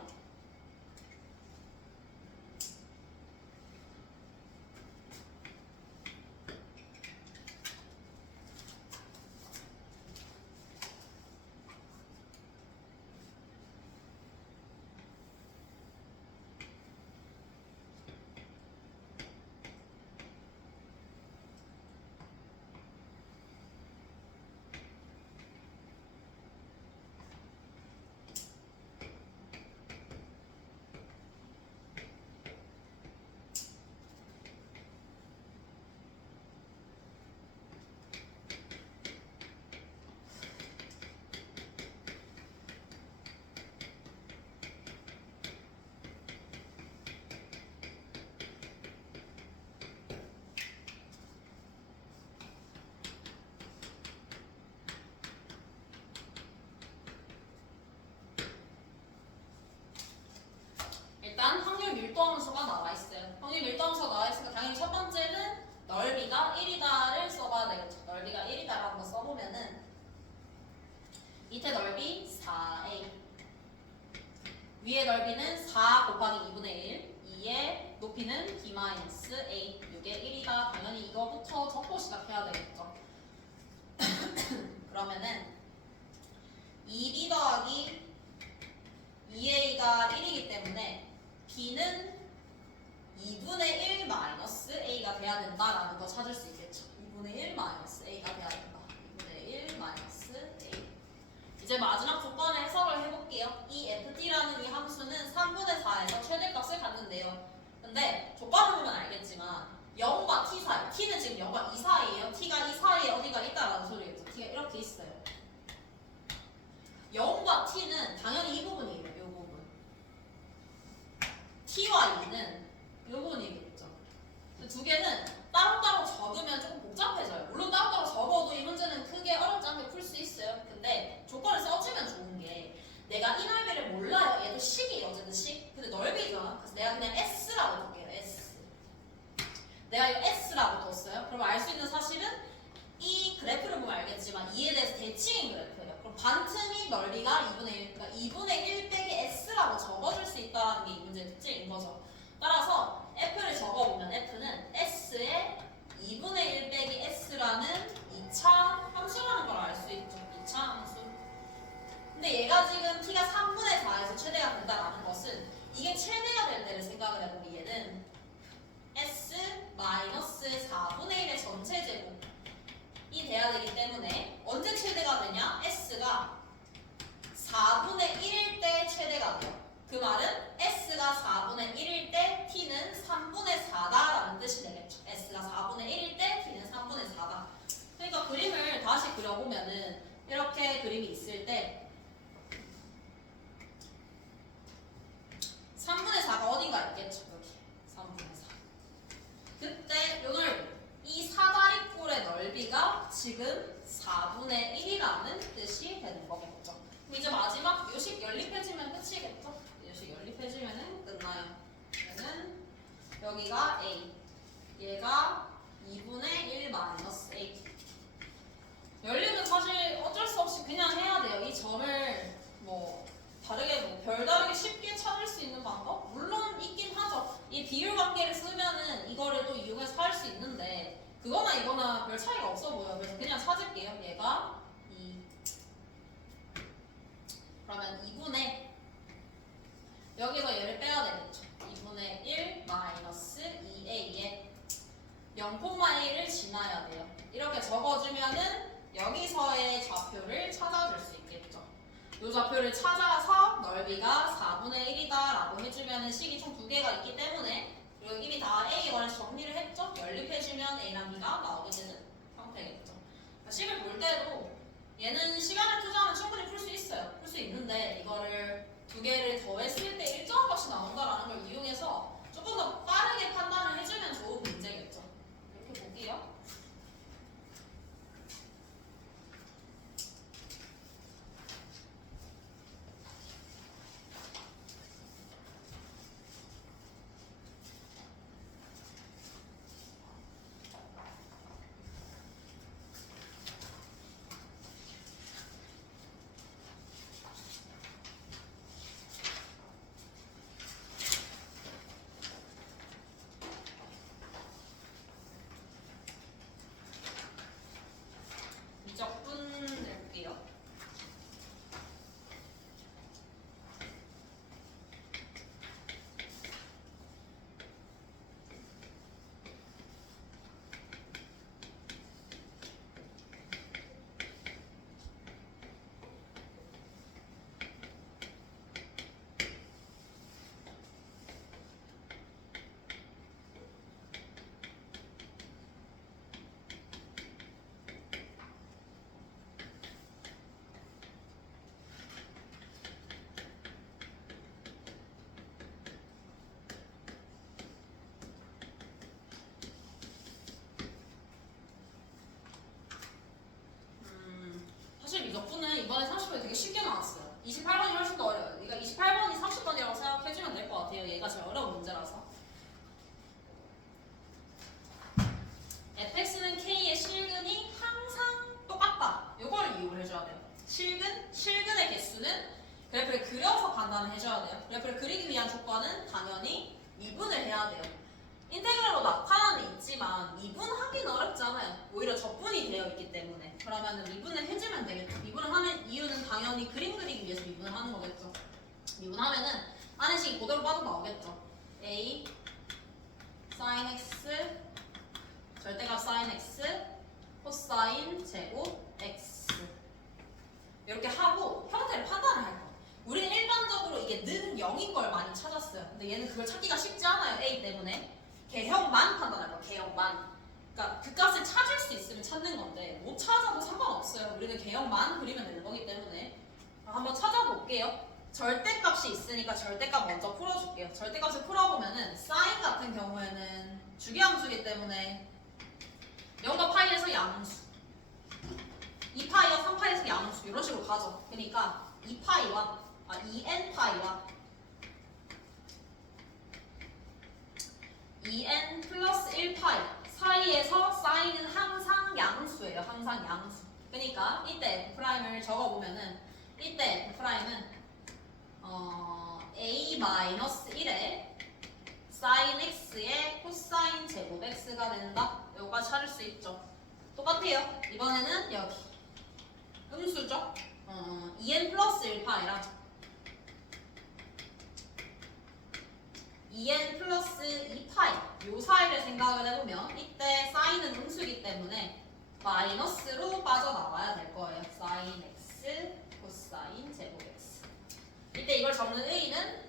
밀도함수가 나와 있어요. 형님 밀도함수가 나와 있으니까 당연히 첫 번째는 넓이가 1이다를 써봐야 되겠죠. 넓이가 1이다를 한번 써보면은 밑에 넓이 4a, 위에 넓이는 4 곱하기 2분의 1, 2의 높이는 b-a, 이게 1이다. 당연히 이거부터 적고 시작해야 되겠죠. 그러면은 2b 더하기 2a가 1이기 때문에 b는 2분의 1 마이너스 a가 돼야 된다라는 거 찾을 수 있겠죠. 2분의 1 마이너스 a가 돼야 된다. 2분의 1 마이너스 a. 이제 마지막 조건을 해석을 해볼게요. 이 ft라는 이 함수는 3분의 4에서 최대값을 갖는데요. 근데 조건을 보면 알겠지만 0과 t 사이, t는 지금 0과 2 사이에요. t가 이 사이에 어디가 있다라는 소리겠죠. t가 이렇게 있어요. 0과 t는 당연히 이 부분이에요. 이 부분. t와 2는 이 부분이겠죠. 두 개는 따로따로 적으면 조금 복잡해져요. 물론 따로따로 적어도 이 문제는 크게 어렵지 않게 풀 수 있어요. 근데 조건을 써주면 좋은 게 내가 이 넓이를 몰라요. 얘도 식이에요. 어쨌든 식. 근데 넓이잖아. 그래서 내가 그냥 S라고 둘게요. S. 내가 이거 S라고 뒀어요. 그럼 알 수 있는 사실은 이 그래프를 보면 알겠지만 2에 대해서 대칭인 그래프예요. 그럼 반틈이 넓이가 2분의 1, 그러니까 2분의 1 빼기 S라고 적어줄 수 있다는 게 이 문제의 특징인 거죠. 따라서 F를 적어보면 F는 S의 2분의 1 빼기 S라는 2차 함수라는 걸 알 수 있죠. 2차 함수. 근데 얘가 지금 t가 3분의 4에서 최대가 된다라는 것은 이게 최대가 될 때를 생각을 해보면 얘는 S 마이너스 4분의 1의 전체 제곱이 돼야 되기 때문에 언제 최대가 되냐? S가 4분의 1일 때 최대가 돼요. 그 말은 S가 4분의 1일 때 T는 3분의 4다라는 뜻이 되겠죠. S가 4분의 1일 때 T는 3분의 4다. 그러니까 그림을 다시 그려보면은 이렇게 그림이 있을 때 3분의 4가 어딘가 있겠죠. 여기 3분의 4. 그때 요 넓이, 이 사다리꼴의 넓이가 지금 4분의 1이라는 뜻이 되는 거겠죠. 그럼 이제 마지막 요식 연립해주면 끝이겠죠. 요식 연립해주면 끝나요. 얘는 여기가 a, 얘가 2분의 1 마이너스 a. 연립은 사실 어쩔 수 없이 그냥 해야 돼요. 이 점을 뭐 다르게 뭐 별다르게 쉽게 찾을 수 있는 방법? 물론 있긴 하죠. 이 비율 관계를 쓰면은 이거를 또 이용해서 할 수 있는데 그거나 이거나 별 차이가 없어 보여요. 그래서 그냥 찾을게요. 얘가 2. 그러면 2분의 여기서 얘를 빼야 되겠죠. 2분의 1 마이너스 2a에 0,a를 지나야 돼요. 이렇게 적어주면은 여기서의 좌표를 찾아줄 수 있겠죠. 이 좌표를 찾아서 넓이가 4분의 1이다 라고 해주면 식이 총 2개가 있기 때문에 그리고 이미 다 A에 관해서 정리를 했죠. 연립해주면 A랑 B가 나오게 되는 상태겠죠. 그러니까 식을 볼 때도 얘는 시간을 투자하면 충분히 풀 수 있어요. 풀 수 있는데 이거를 2개를 더했을 때 일정한 값이 나온다라는 걸 이용해서 조금 더 빠르게 판단을 해주면 좋은 문제겠죠. 이렇게 볼게요. 미적분 내볼게요. 사실 미적분은 이번에 30번이 되게 쉽게 나왔어요. 28번이 훨씬 더 어려워요. 그러니까 28번이 30번이라고 생각해주면 될 것 같아요. 얘가 제일 어려운 문제라서. 그러면 미분을 해주면 되겠죠. 미분을 하는 이유는 당연히 그림 그리기 위해서 미분을 하는 거겠죠. 미분하면은 하는 식이 그대로 빠져나오겠죠. a sin x 절대값 sin x 코사인 제곱 x 이렇게 하고 형태를 판단을 할 거예요. 우리는 일반적으로 이게 는 0인 걸 많이 찾았어요. 근데 얘는 그걸 찾기가 쉽지 않아요. a 때문에. 개형만 판단할 거예요. 개형만. 그러니까 그 값을 찾을 수 있으면 찾는 건데 못 찾아도 상관없어요. 우리는 개형만 그리면 되는 거기 때문에. 한번 찾아볼게요. 절대값이 있으니까 절대값 먼저 풀어줄게요. 절대값을 풀어보면은 사인 같은 경우에는 주기함수이기 때문에 0과 파이에서 양수 2파이와 3파이에서 양수 이런 식으로 가죠. 그러니까 2파이와 2n파이와 2n 플러스 1파이 사이에서 사인은 항상 양수예요. 항상 양수. 그러니까 이때 F'을 적어보면은 이때 F'은 a-1에 sin x의 코사인 제곱 x가 된다. 여기까지 찾을 수 있죠. 똑같아요. 이번에는 여기 음수죠. 2n 플러스 1파이랑 2n 플러스 2파이 요 사이를 생각을 해보면 이때 사인은 음수이기 때문에 마이너스로 빠져나와야 될 거예요. sin x 코사인 제곱 x. 이때 이걸 적는 의의는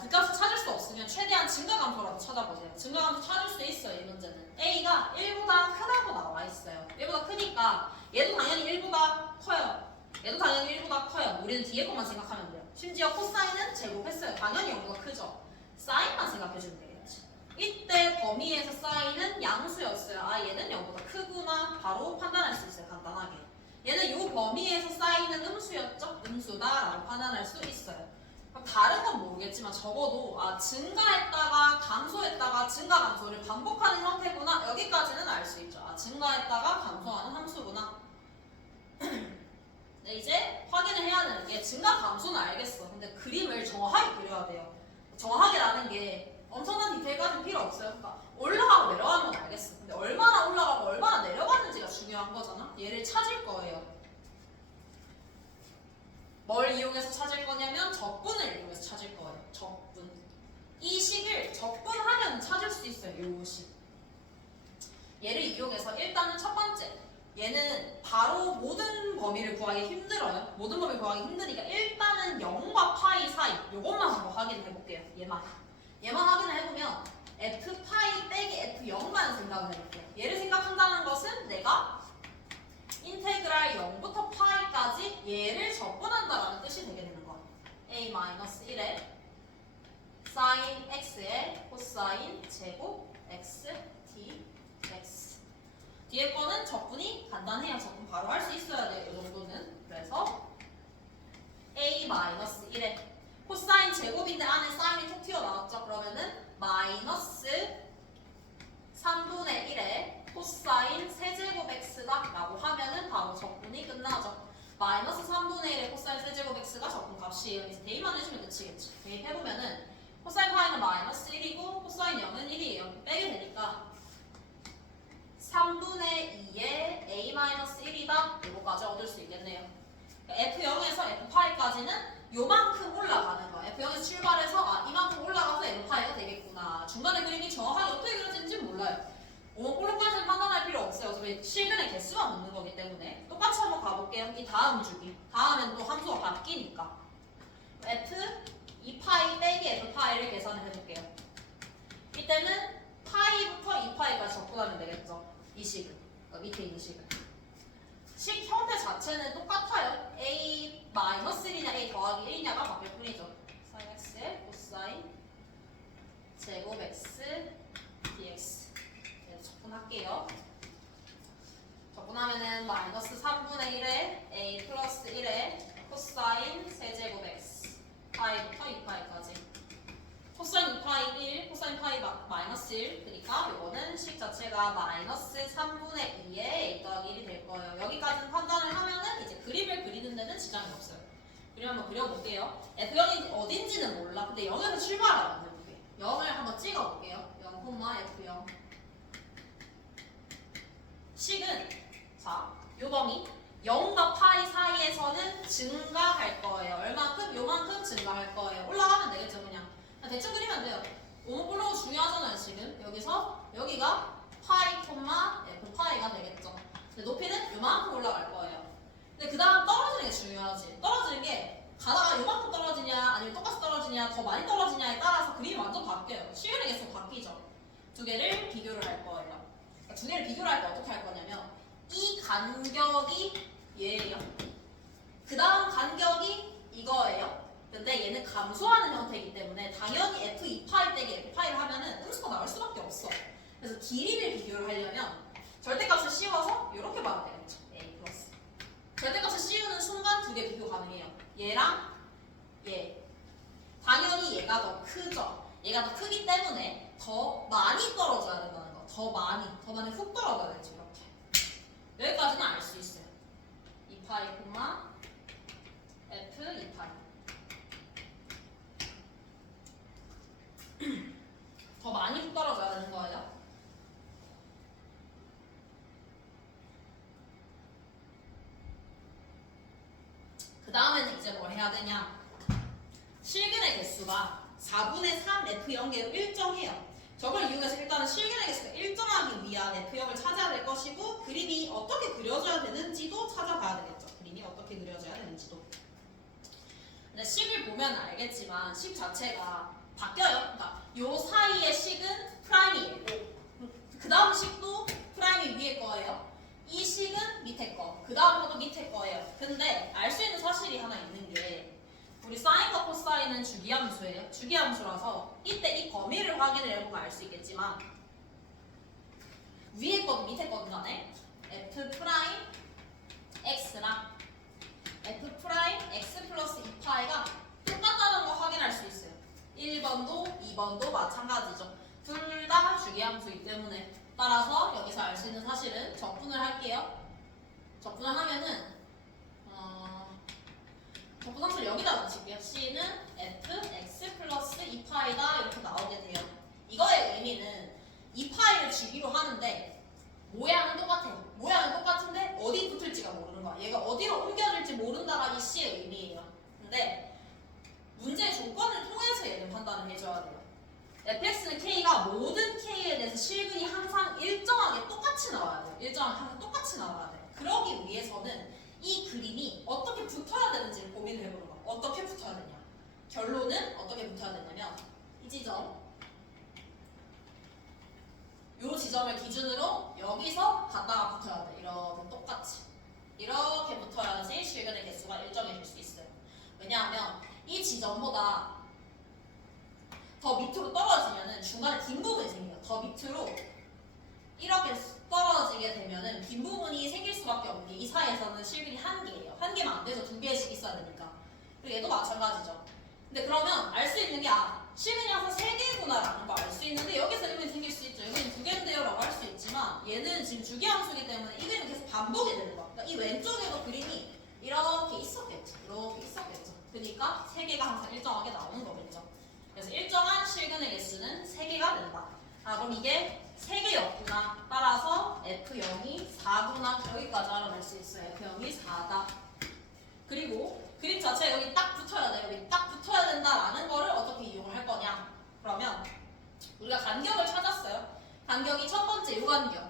그 값을 찾을 수 없으면 최대한 증가감소라도 찾아보세요. 증가감소 찾을 수 있어요. 이 문제는 a가 1보다 크다고 나와 있어요. 1보다 크니까 얘도 당연히 1보다 커요. 얘도 당연히 1보다 커요. 우리는 뒤에 것만 생각하면 돼요. 심지어 코사인은 제곱했어요. 당연히 0보다 크죠. 사인만 생각해주면 되겠지. 이때 범위에서 사인은 양수였어요. 아 얘는 0보다 크구나 바로 판단할 수 있어요. 간단하게. 얘는 이 범위에서 사인은 음수였죠? 음수다라고 판단할 수 있어요. 다른 건 모르겠지만 적어도 증가했다가 감소했다가 증가 감소를 반복하는 형태구나 여기까지는 알 수 있죠. 증가했다가 감소하는 함수구나. 네, 이제 확인을 해야 되는 게 증가 감소는 알겠어. 근데 그림을 정확하게 그려야 돼요. 정확하게라는 게 엄청난 디테일까지는 필요 없어요. 그러니까 올라가고 내려가는 건 알겠어. 근데 얼마나 올라가고 얼마나 내려가는지가 중요한 거잖아. 얘를 찾을 거예요. 뭘 이용해서 찾을 거냐면 적분을 이용해서 찾을 거예요. 적분. 이 식을 적분하면 찾을 수 있어요. 요 식. 얘를 이용해서 일단은 첫 번째 얘는 바로 모든 범위를 구하기 힘들어요. 모든 범위를 구하기 힘드니까 일단은 0과 파이 사이 요것만 한번 확인해 볼게요. 얘만 확인을 해보면 f 파이 빼기 f 0만 생각을 해볼게요. 얘를 생각한다는 것은 내가 인테그랄 0부터 파이까지 얘를 적분한다라는 뜻이 되게 되는 거예요. a-1에 sin x의 코사인 제곱 x dx. 뒤에 거는 적분이 간단해요. 적분 바로 할 수 있어야 돼요. 이 정도는. 그래서 a-1에 코사인 제곱인데 안에 사인이 톡 튀어나왔죠. 그러면은 마이너스 3분의 1에 코사인 세제곱 x다 라고 하면은 바로 적분이 끝나죠. 마이너스 3분의 1의 코사인 세제곱 x가 적분 값이에요. 그래서 대입만 해주면 끝이겠지. 대입해보면은 코사인 파이는 마이너스 1이고 코사인 0은 1이에요. 빼게 되니까 3분의 2의 a-1이다 이거까지 얻을 수 있겠네요. f0에서 f파이까지는 요만큼 올라가는 거야. f0에서 출발해서 이만큼 올라가서 f파이가 되겠구나. 중간에 그림이 정확하게 어떻게 그려지는지 몰라요. 꼴록까지는 판단할 필요 없어요. 어차피 실근의 개수만 묻는 거기 때문에. 똑같이 한번 가볼게요. 이 다음 주기. 다음엔 또 함수가 바뀌니까. f 2파이 빼기 f파이를 계산을 해볼게요. 이때는 파이부터 2파이까지 적분하면 되겠죠. 이 식은. 밑에 있는 식은. 식 형태 자체는 똑같아요. a-1이냐 a 더하기 1이냐가 바뀔 뿐이죠. sin x의 코사인 제곱 x dx. 적분할게요. 적분하면은 마이너스 3분의 1에 a 플러스 1에 코사인 세제곱 x 파이부터 2파이까지. 코사인 2파이 1, 코사인 파이 마이너스 1. 그러니까 이거는 식 자체가 마이너스 3분의 2에 a 더하기 1이 될 거예요. 여기까지는 판단을 하면은 이제 그림을 그리는 데는 지장이 없어요. 그림 한번 그려볼게요. F0이 어딘지는 몰라. 근데 0에서 출발하라고 해볼게요. 0을 한번 찍어볼게요. 0, F0. 식은 자, 요 범위 높이가 파이, f 파이가 되겠죠. 근데 높이는 요만큼 올라갈 거예요. 근데 그 다음 떨어지는 게 중요하지. 떨어지는 게 가다가 요만큼 떨어지냐 아니면 똑같이 떨어지냐 더 많이 떨어지냐에 따라서 그림이 완전 바뀌어요. 실근의 개수가 바뀌죠. 두 개를 비교를 할 거예요. 그러니까 두 개를 비교를 할 때 어떻게 할 거냐면 이 간격이 얘예요. 그 다음 간격이 이거예요. 근데 얘는 감소하는 형태이기 때문에 당연히 f2파이 떼기 f파이를 하면은 음수가 나올 수밖에 없어. 그래서 길이를 비교를 하려면 절대값을 씌워서 이렇게 봐도 되겠죠. a 플러스 절대값을 씌우는 순간 두 개 비교 가능해요. 얘랑 얘. 당연히 얘가 더 크죠. 얘가 더 크기 때문에 더 많이 떨어져야 된다는 거. 더 많이 훅 떨어져야 되지. 이렇게 여기까지는 알 수 있어요. 2파이, f 2파이. 더 많이 훅 떨어져야 되는 거예요. 그 다음에는 이제 뭘 해야 되냐? 실근의 개수가 4분의 3 f0계로 일정해요. 저걸 이용해서 일단은 실근의 개수가 일정하기 위한 f형을 찾아야 될 것이고 그림이 어떻게 그려져야 되는지도 찾아봐야 되겠죠. 그림이 어떻게 그려져야 되는지도. 근데 식을 보면 알겠지만 식 자체가 바뀌어요. 그러니까 요 사이의 식은 프라임이고 그 다음 식도 프라임이 위에 거예요. 이 식은 밑에 거, 그 다음 것도 밑에 거예요. 근데 알 수 있는 사실이 하나 있는 게 우리 사인과 코사인은 주기함수예요. 주기함수라서 이때 이 범위를 확인을 해보면 알 수 있겠지만 위에 거든 밑에 거든 간에 f 프라임 x랑 f 프라임 x 플러스 2파이가 똑같다는 거 확인할 수 있어요. 1번도 2번도 마찬가지죠. 둘 다 주기함수이기 때문에 따라서 여기서 알 수 있는 사실은 적분을 할게요. 적분을 하면은 적분함수를 여기다 붙일게요. c는 f x 플러스 2파이다 이렇게 나오게 돼요. 이거의 의미는 2파이를 주기로 하는데 모양은 똑같아요. 모양은 똑같은데 어디 붙을지가 모르는 거야. 얘가 어디로 옮겨질지 모른다가 이 c의 의미예요. 근데 문제의 조건을 통해서 얘는 판단을 해줘야 돼요. fx는 k가 모든 k에 대해서 실근이 항상 일정하게 똑같이 나와야 돼요. 일정하게 항상 똑같이 나와야 돼요. 그러기 위해서는 이 그림이 어떻게 붙어야 되는지를 고민을 해보는 거예요. 어떻게 붙어야 되냐. 결론은 어떻게 붙어야 되냐면 이 지점, 이 지점을 기준으로 여기서 갖다가 붙어야 돼. 이렇게 똑같이. 이렇게 붙어야지 실근의 개수가 일정해질 수 있어요. 왜냐하면 이 지점보다 더 밑으로 떨어지면은 중간에 빈 부분이 생겨요. 더 밑으로 이렇게 떨어지게 되면은 빈 부분이 생길 수밖에 없는 게 이 사이에서는 실근이 한 개예요. 한 개만 안 돼서 두 개씩 있어야 되니까. 그리고 얘도 마찬가지죠. 근데 그러면 알 수 있는 게 실근이 항상 세 개구나라는 거 알 수 있는데 여기서 1분이 생길 수 있죠. 여기는 두 개인데요 라고 할 수 있지만 얘는 지금 주기함수이기 때문에 이 그림이 계속 반복이 되는 거야. 그러니까 이 왼쪽에도 그림이 이렇게 있었겠죠. 이렇게 있었겠죠. 그러니까 세 개가 항상 일정하게 나오는 거겠죠. 그래서 일정한 실근의 개수는 3개가 된다. 그럼 이게 3개였구나. 따라서 F0이 4구나. 여기까지 알아낼 수 있어요. F0이 4다. 그리고 그림 자체가 여기 딱 붙어야 돼. 여기 딱 붙어야 된다라는 거를 어떻게 이용을 할 거냐. 그러면 우리가 간격을 찾았어요. 간격이 첫 번째 요 간격.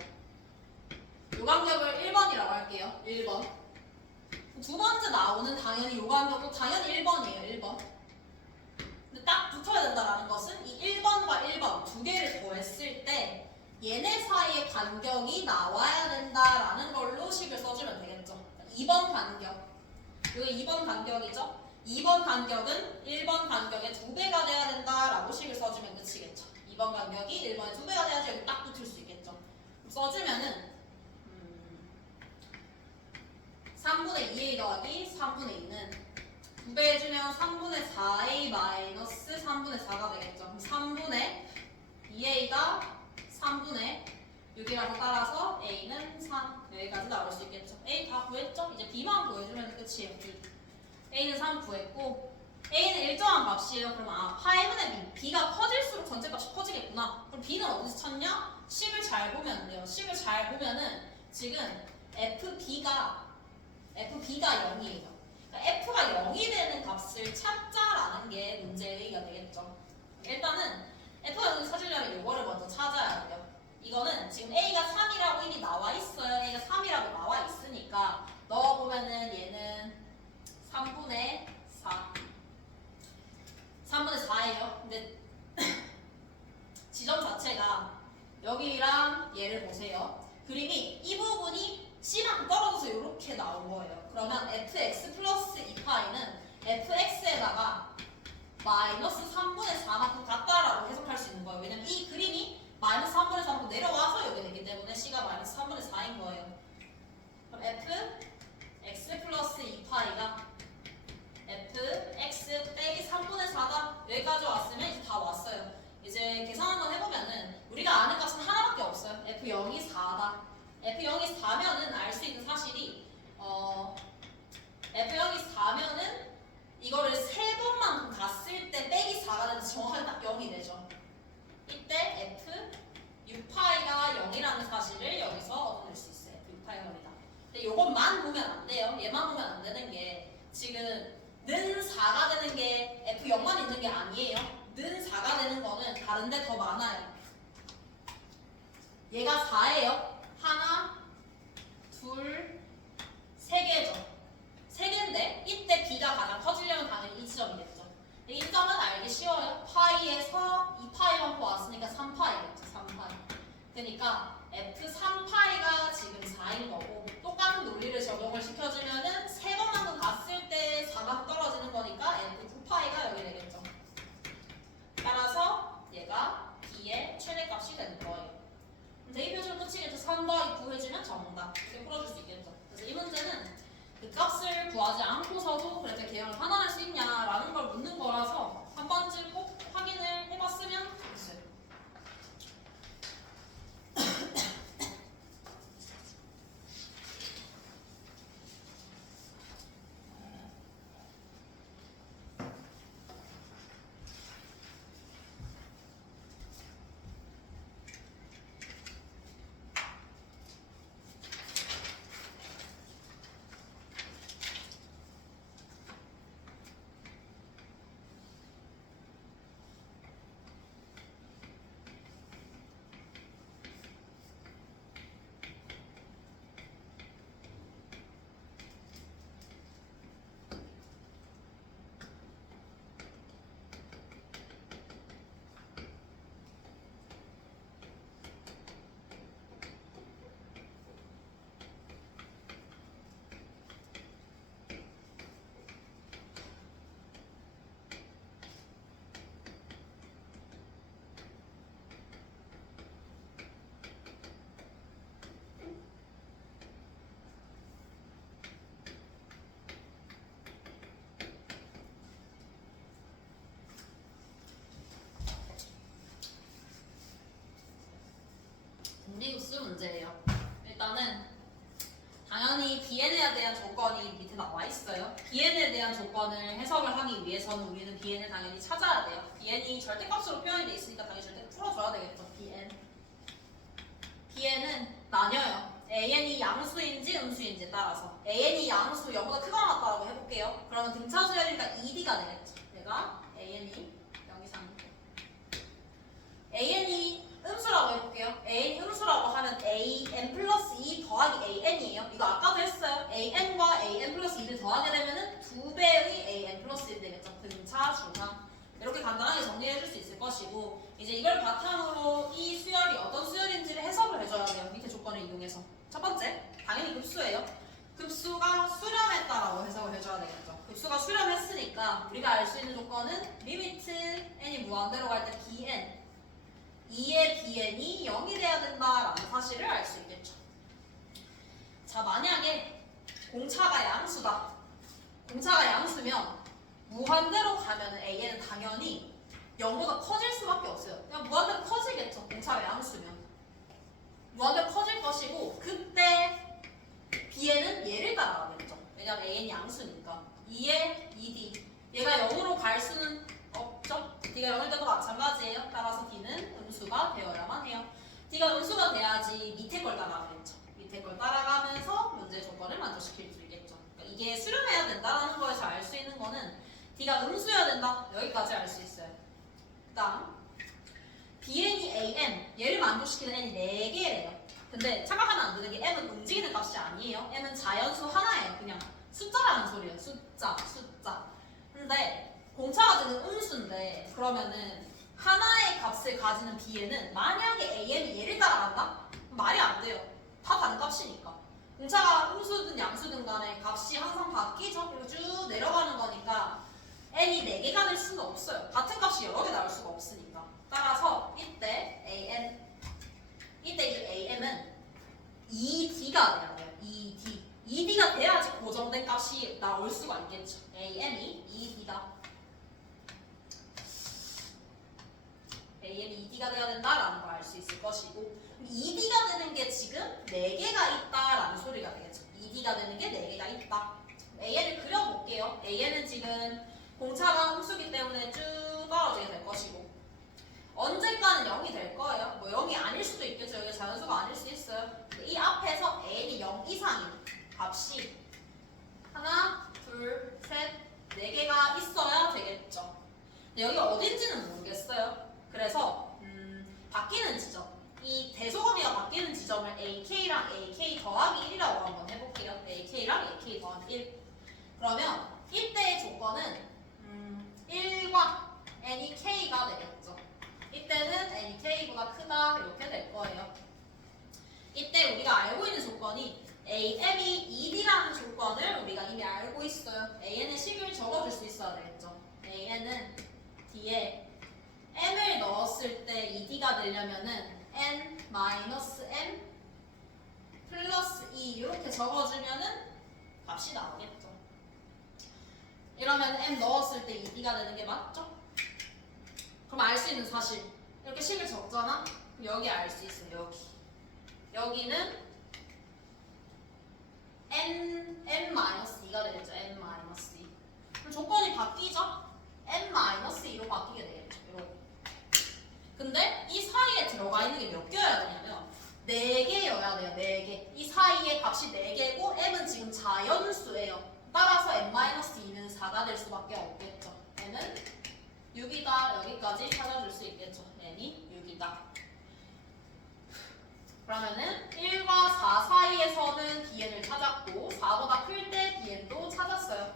요 간격을 1번이라고 할게요. 1번. 두 번째 나오는 당연히 요 간격도 당연히 1번이에요. 1번. 근데 딱 붙어야 된다는 것은 이 1번과 1번 두 개를 더했을 때 얘네 사이의 간격이 나와야 된다라는 걸로 식을 써주면 되겠죠. 2번 간격. 이게 2번 간격이죠. 2번 간격은 1번 간격의 2배가 돼야 된다라고 식을 써주면 끝이겠죠. 2번 간격이 1번의 2배가 돼야지 여기 딱 붙을 수 있겠죠. 써주면은 3분의 2a 더하기 3분의 2는 2배 해주면 3분의 4a 마이너스 3분의 4가 되겠죠. 그럼 3분의 2a가 3분의 6이라서 따라서 a는 3 여기까지 나올 수 있겠죠. a 다 구했죠? 이제 b만 구해주면 끝이에요. b. a는 3 구했고 a는 일정한 값이에요. 그러면 파이분의 b. b가 커질수록 전체 값이 커지겠구나. 그럼 b는 어디서 찾냐? 식을 잘 보면 돼요. 식을 잘 보면은 지금 fb가 0이에요. f가 0이 되는 값을 찾자라는 게 문제의 의의가 되겠죠. 일단은 f가 0을 찾으려면 이거를 먼저 찾아야 돼요. 이거는 지금 A가 3이라고 이미 나와 있어요. A가 3이라고 나와 있으니까 넣어보면은 얘는 3분의 4. 3분의 4예요. 근데 지점 자체가 여기랑 얘를 보세요. 그림이 이 부분이 C만큼 떨어져서 이렇게 나온 거예요. 그러면 fx 플러스 2파이는 fx에다가 마이너스 3분의 4만큼 같다라고 해석할 수 있는 거예요. 왜냐면 이 그림이 마이너스 3분의 4만큼 내려와서 여기 되기 때문에 C가 마이너스 3분의 4인 거예요. 그럼 fx 플러스 2파이가 fx 빼기 3분의 4가 여기까지 왔으면 이제 다 왔어요. 이제 계산 한번 해보면은 우리가 아는 값은 하나밖에 없어요. f0이 4다. f0이 4면은 알 수 있는 사실이 f0이 4면은 이거를 3번만큼 갔을 때 빼기 4가 되면서 정확하게 딱 0이 되죠. 이때 f 6파이가 0이라는 사실을 여기서 얻어낼 수 있어요. f 6파이가 0이다. 근데 이것만 보면 안 돼요. 얘만 보면 안 되는 게 지금 는 4가 되는 게 f0만 있는 게 아니에요. 는 4가 되는 거는 다른데 더 많아요. 얘가 4예요. 하나, 둘, 세 개죠. 세 개인데 이때 b가 가장 커지려면 당연히 이 지점이겠죠. 이 점은 알기 쉬워요. 파이에서 2파이만큼 왔으니까 3파이겠죠. 3파이. 그러니까 f3파이가 지금 4인 거고 똑같은 논리를 적용을 시켜주면은 세 번만큼 갔을 때 4가 떨어지는 거니까 f9파이가 여기 되겠죠. 따라서 얘가 b의 최대값이 되는 거예요. 대입표준 끝이겠죠. 3 더하기 9 해주면 정답. 이렇게 풀어줄 수 있겠죠. 그래서 이 문제는 그 값을 구하지 않고서도 그래도 계량을 환원할 수 있냐라는 걸 묻는 거라서 한 번쯤 꼭 확인을 해봤으면 좋겠어요. 공리급수 문제예요. 일단은 당연히 BN에 대한 조건이 밑에 나와 있어요. BN에 대한 조건을 해석을 하기 위해서는 우리는 BN을 당연히 찾아야 돼요. BN이 절대값으로 표현이 돼 있으니까 당연히 절대 풀어줘야 되겠죠. BN은 나뉘어요. AN이 양수인지 음수인지에 따라서 AN이 양수 0보다 크거나 같다라고 해볼게요. 그러면 등차 수열이니까 2D가 되겠죠. 얘가 AN이 0 이상 AN이 음수라고 해볼게요. AN이 음수라고 하면 AN 플러스 2 더하기 AN이에요. 이거 아까도 했어요. AN과 AN 플러스 2를 더하게 되면은 2배의 AN 플러스 1이 되겠죠. 등차, 중하. 이렇게 간단하게 정리해줄 수 있을 것이고 이제 이걸 바탕으로 이 수열이 어떤 수열인지를 해석을 해줘야 돼요. 밑에 조건을 이용해서. 첫 번째, 당연히 급수예요. 급수가 수렴했다라고 해석을 해줘야 되겠죠. 급수가 수렴했으니까 우리가 알 수 있는 조건은 리미트 n이 무한대로 갈 때 bn 2의 bn이 0이 돼야 된다라는 사실을 알 수 있겠죠. 자, 만약에 공차가 양수다. 공차가 양수면 무한대로 가면 an은 당연히 0보다 커질 수밖에 없어요. 그냥 무한대로 커지겠죠. 공차가 양수면. 무한대로 커질 것이고 그때 bn은 얘를 따라가겠죠. 왜냐면 an이 양수니까. 2의 2d. 얘가 0으로 갈 수는 없죠. d가 0일 때도 마찬가지예요. 따라서 d는 음수가 되어야만 해요. d가 음수가 돼야지 밑에 걸 따라가겠죠. 밑에 걸 따라가면서 문제 조건을 만족시킬 수 있겠죠. 그러니까 이게 수렴해야 된다는 거에서 알 수 있는 거는 d가 음수여야 된다. 여기까지 알 수 있어요. 그다음 Bn이 Am 얘를 만족시키는 n이 4개래요. 근데 착각하면 안 되는 게 m은 움직이는 값이 아니에요. m은 자연수 하나예요. 그냥 숫자라는 소리예요. 숫자. 근데 공차가 되는 음수인데 그러면은 하나의 값을 가지는 B에는 만약에 am이 얘를 따라간다? 말이 안 돼요. 다 다른 값이니까. 공차가 음수든 양수든 간에 값이 항상 바뀌죠. 그리고 쭉 내려가는 거니까 n이 4개가 될 수는 없어요. 같은 값이 여러 개 나올 수가 없으니까. 따라서 이때 이 am은 2d가 돼야 돼요. 2d가 돼야지 고정된 값이 나올 수가 있겠죠. am이 2d다. am이 2d가 돼야 된다라는 걸 알 수 있을 것이고 2d가 되는 게 지금 4개가 있다라는 소리가 되겠죠. 2d가 되는 게 4개가 있다. am을 그려볼게요. am은 지금 공차가 음수기 때문에 쭉 떨어지게 될 것이고 언젠가는 0이 될 거예요. 뭐 0이 아닐 수도 있겠죠. 여기 자연수가 아닐 수 있어요. 이 앞에서 n이 0 이상인 값이 하나, 둘, 셋, 4개가 있어야 되겠죠. 근데 여기 어딘지는 모르겠어요. 그래서 바뀌는 지점, 이 대소범위가 바뀌는 지점을 AK랑 AK 더하기 1이라고 한번 해볼게요. AK랑 AK 더하기 1. 그러면 이때의 조건은 1과 n이 k가 되겠죠. 이때는 n이 k보다 크다 이렇게 될 거예요. 이때 우리가 알고 있는 조건이 am이 2d라는 조건을 우리가 이미 알고 있어요. an의 식을 적어줄 수 있어야 되겠죠. an은 d에 m을 넣었을 때 2d가 되려면은 n-m 플러스 2 이렇게 적어주면은 값이 나오겠죠. 이러면 m 넣었을 때 2d가 되는 게 맞죠? 그럼 알 수 있는 사실 이렇게 식을 적잖아? 그럼 여기 알 수 있어요. 여기는 n-2가 되겠죠. n-2 그럼 조건이 바뀌죠? n-2로 바뀌게 되겠죠. 이렇게. 근데 이 사이에 들어가 있는 게 몇 개여야 되냐면 4개여야 돼요. 4개. 이 사이에 값이 4개고 m은 지금 자연수예요. 따라서 n-2는 4가 될 수밖에 없겠죠. n은 6이다. 여기까지 찾아줄 수 있겠죠. n이 6이다. 그러면은 1과 4 사이에서는 bn을 찾았고 4보다 클 때 bn도 찾았어요.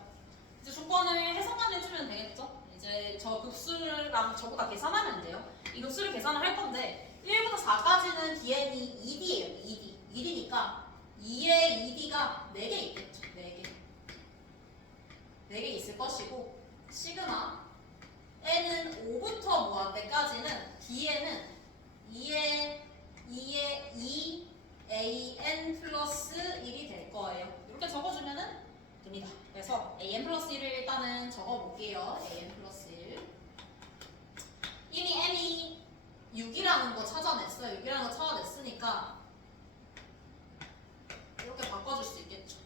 이제 조건을 해석만 해주면 되겠죠. 이제 저 급수랑 저보다 계산하면 돼요. 이 급수를 계산을 할 건데 1부터 4까지는 bn이 2d예요. 2d니까 2의 2d가 4개 있겠죠. 4개 있을 것이고 시그마 n은 5부터 무한대까지는 bn은 2의 2 an 플러스 1이 될 거예요. 이렇게 적어주면은 됩니다. 그래서 an 플러스 1을 일단은 적어볼게요. an 플러스 1 이미 n이 6이라는 거 찾아냈어요. 6이라는 거 찾아냈으니까 이렇게 바꿔줄 수 있겠죠.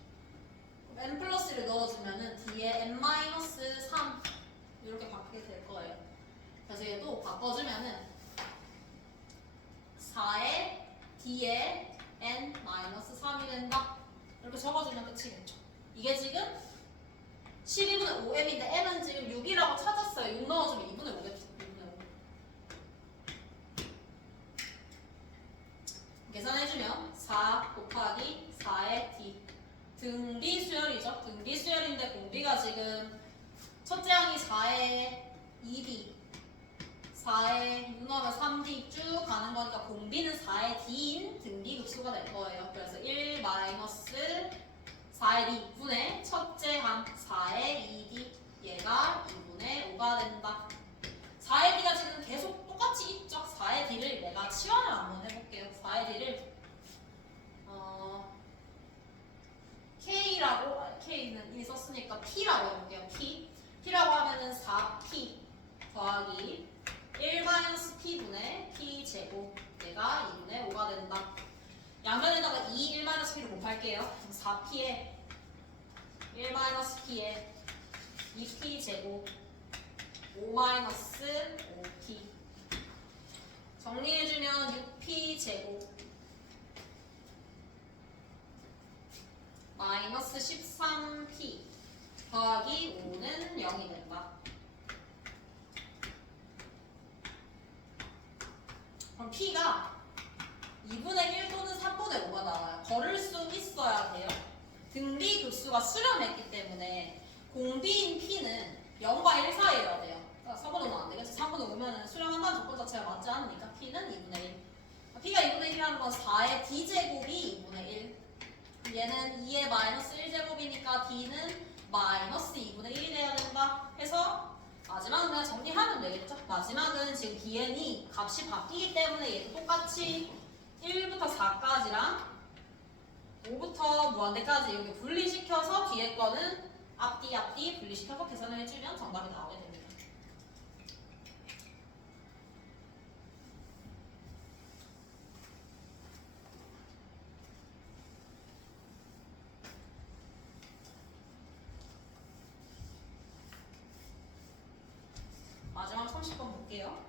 n 플러스 1을 넣어주면은 뒤에 n-3 이렇게 바뀌게 될 거예요. 그래서 얘도 바꿔주면은 4에 d에 n-3이 된다. 이렇게 적어주면 끝이겠죠. 이게 지금 12분의 5m인데 m은 지금 6이라고 찾았어요. 6 넣어주면 2분의 5겠죠. 2분의 5. 계산해주면 4 곱하기 4의 d 등비 수열이죠. 등비 수열인데 공비가 지금 첫째 항이 4의 2d 4의 6 넣으면 3d 쭉 가는 거니까 공비는 4의 d인 등비 급수가 될 거예요. 그래서 1 마이너스 4의 d 분의 첫째 항 4의 2d 얘가 2분의 5가 된다. 4의 d가 지금 계속 똑같이 있죠. 4의 d를 내가 치환을 한번 해볼게요. 4의 d를 K는 이미 썼으니까 P라고 해볼게요. P라고 하면은 4P 더하기 1-P분의 P제곱 얘가 2분의 5가 된다. 양면에다가 1-P를 곱할게요. 그럼 4P에 1-P에 2P제곱 5-5P 정리해주면 6P제곱 마이너스 13p 더하기 5는 0이 된다. 있어야 돼요. 등비 급수가 수렴했기 때문에 공비인 P는 0과 1 사이여야 돼요. 그러니까 4분의 5는 안 되겠지. 4분의 5면 수렴한다는 조건 자체가 맞지 않으니까 P는 2분의 1. P가 2분의 1이라는 건 4의 D제곱이 2분의 1. 얘는 2의 마이너스 1제곱이니까 D는 마이너스 2분의 1이 돼야 된다 해서 마지막은 그냥 정리하면 되겠죠. 마지막은 지금 DN이 값이 바뀌기 때문에 얘도 똑같이 1부터 4까지랑 5부터 무한대까지 이렇게 분리시켜서 뒤에 거는 앞뒤 분리시켜서 계산을 해주면 정답이 나오게 됩니다. 마지막 30번 볼게요.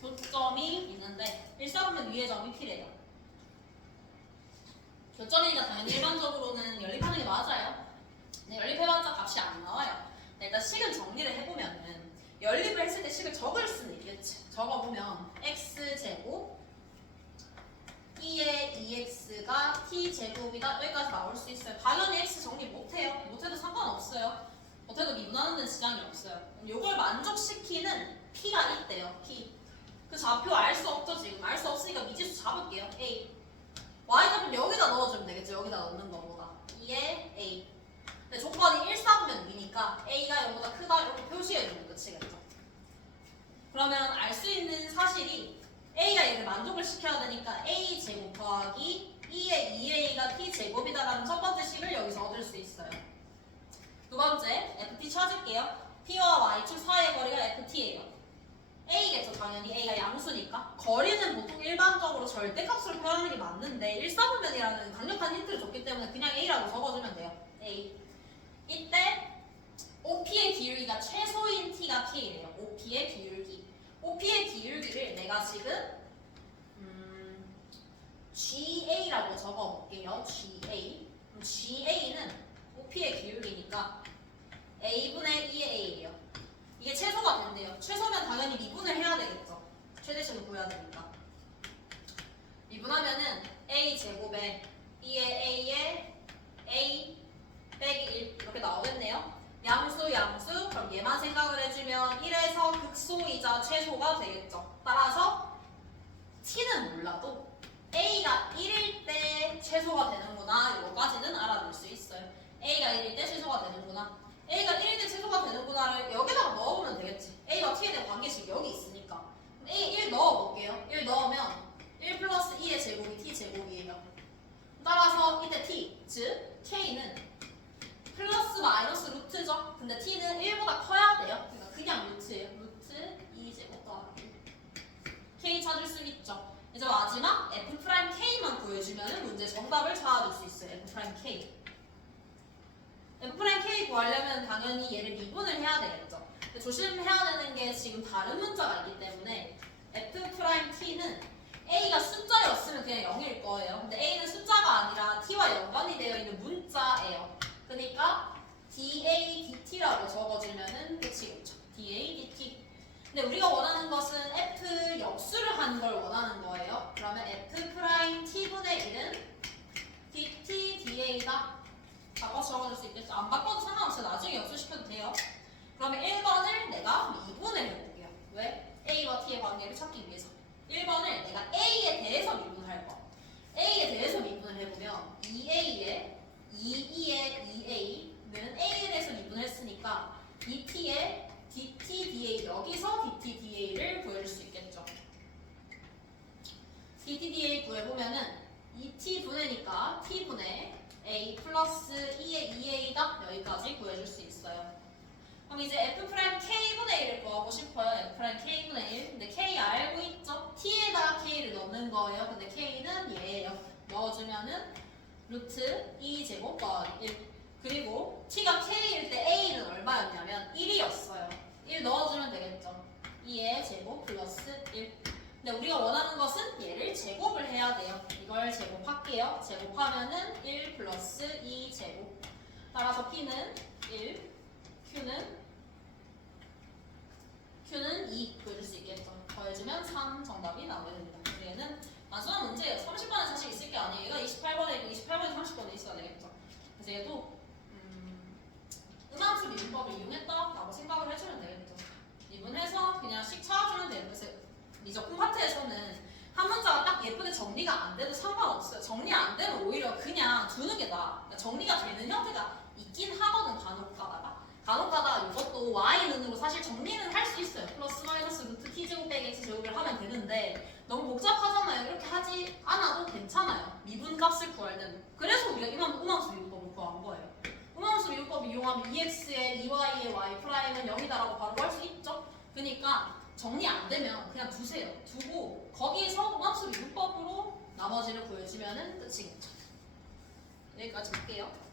교점이 있는데 1사분면 위의 점이 P래요. 교점이니까 당연히 일반적으로는 연립하는 게 맞아요. 근데 연립해봤자 값이 안 나와요. 일단 식은 정리를 해보면은 연립을 했을 때 식을 적을 수는 있겠지. 적어보면 x제곱 2의 2x가 t제곱이다 여기까지 나올 수 있어요. 당연히 x 정리 못해요. 못해도 상관없어요. 못해도 미분하는 데는 지장이 없어요. 그럼 이걸 만족시키는 p가 있대요. p. 그 좌표 알 수 없죠 지금. 알 수 없으니까 미지수 잡을게요. a. y좌표는 여기다 넣어주면 되겠죠. 여기다 넣는 거보다. 2의 a. 근데 조건이 1사분면 위니까 a가 0보다 크다 이렇게 표시해주면 끝이겠죠. 그러면 알 수 있는 사실이 a가 얘를 만족을 시켜야 되니까 a 제곱 더하기 2의 2a가 t 제곱이다라는 첫 번째 식을 여기서 얻을 수 있어요. 두 번째 ft 찾을게요. p와 y축 사이의 거리가 ft예요. a겠죠. 당연히 a가 양수니까. 거리는 보통 일반적으로 절대값으로 표현하는 게 맞는데 1사분면이라는 강력한 힌트를 줬기 때문에 그냥 a라고 적어주면 돼요. a. 이때 OP의 기울기가 최소인 t가 k래요. OP의 기울기. OP의 기울기를 내가 지금 GA라고 적어볼게요. GA. 그럼 GA는 OP의 기울기니까 A분의 2의 A예요. 이게 최소가 된대요. 최소면 당연히 미분을 해야 되겠죠. 최대식을 구해야 되니까. 미분하면은 A 제곱에 2의 A에 A 빼기 1 이렇게 나오겠네요. 양수 양수 그럼 얘만 생각을 해주면 1에서 극소이자 최소가 되겠죠. 따라서 t는 몰라도 a가 1일 때 최소가 되는구나 이거까지는 알아둘 수 있어요. a가 1일 때 최소가 되는구나. a가 1일 때 최소가 되는구나를 여기다가 넣어보면 되겠지. a와 t에 대한 관계식이 여기 있으니까. a 1 넣어볼게요. 1 넣으면 1 플러스 2의 제곱이 t 제곱이에요. 따라서 이때 t, 즉 k는 플러스 마이너스 루트죠. 근데 t는 1보다 커야 돼요. 그러니까 그냥 루트예요. 루트 2제곱 더하기 k 찾을 수 있죠. 이제 마지막 f'k만 구해주면 문제 정답을 찾아줄 수 있어요. f'k. f'k 구하려면 당연히 얘를 미분을 해야 되겠죠. 근데 조심해야 되는 게 지금 다른 문자가 있기 때문에 f't는 a가 숫자였으면 그냥 0일 거예요. 근데 a는 숫자가 아니라 t와 연관이 되어 있는 문자예요. 그러니까 dA dt라고 적어주면은 끝이겠죠. dA dt. 근데 우리가 원하는 것은 f 역수를 하는 걸 원하는 거예요. 그러면 f't분의 1은 dt da가 바꿔서 적어줄 수 있겠죠. 안 바꿔도 상관없어요. 나중에 역수시켜도 돼요. 그러면 1번을 내가 미분을 해볼게요. 왜? a와 t의 관계를 찾기 위해서. 1번을 내가 a에 대해서 미분할 거. a에 대해서 미분을 해보면 2a에 2의 2a는 a에 대해서 미분을 했으니까 dt의 dt, da 여기서 dt, da를 구해줄 수 있겠죠. 구해주면은 루트 2제곱 더하기 1. 그리고 t가 k일 때 a는 얼마였냐면 1이었어요. 1 넣어주면 되겠죠. 2의 제곱 플러스 1. 근데 우리가 원하는 것은 얘를 제곱을 해야 돼요. 이걸 제곱할게요. 제곱하면은 1 플러스 2 제곱. 따라서 p는 1, q는 2 보여줄 수 있겠죠. 더해주면 3 정답이 나오게 됩니다. 얘는 단순한 문제예요. 30번에 사실 있을 게 아니에요. 얘가 28번에 있고 28번에 30번에 있어야 되겠죠. 그래서 얘도 음함수 미분법을 이용했다라고 생각을 해주면 되겠죠. 미분해서 그냥 씩 찾아주면 돼요. 그래서 미적분 파트에서는 한 문자가 딱 예쁘게 정리가 안 돼도 상관없어요. 정리 안 되면 오히려 그냥 두는 게 나아. 그러니까 정리가 되는 형태가 있긴 하거든, 간혹 가다가. 간혹 가다가 이것도 y는으로 사실 정리는 할 수 있어요. 플러스 마이너스 루트 t제곱 빼기 x제곱을 하면 되는데 너무 복잡하잖아요. 이렇게 하지 않아도 괜찮아요. 미분값을 구할 때는. 그래서 우리가 음함수 미분법을 구한 거예요. 음함수 미분법 이용하면 2x에 2y에 y 프라임은 0이다라고 바로 할 수 있죠. 그러니까 정리 안 되면 그냥 두세요. 두고 거기에서 음함수 미분법으로 나머지를 구해주면 끝이겠죠. 여기까지 볼게요.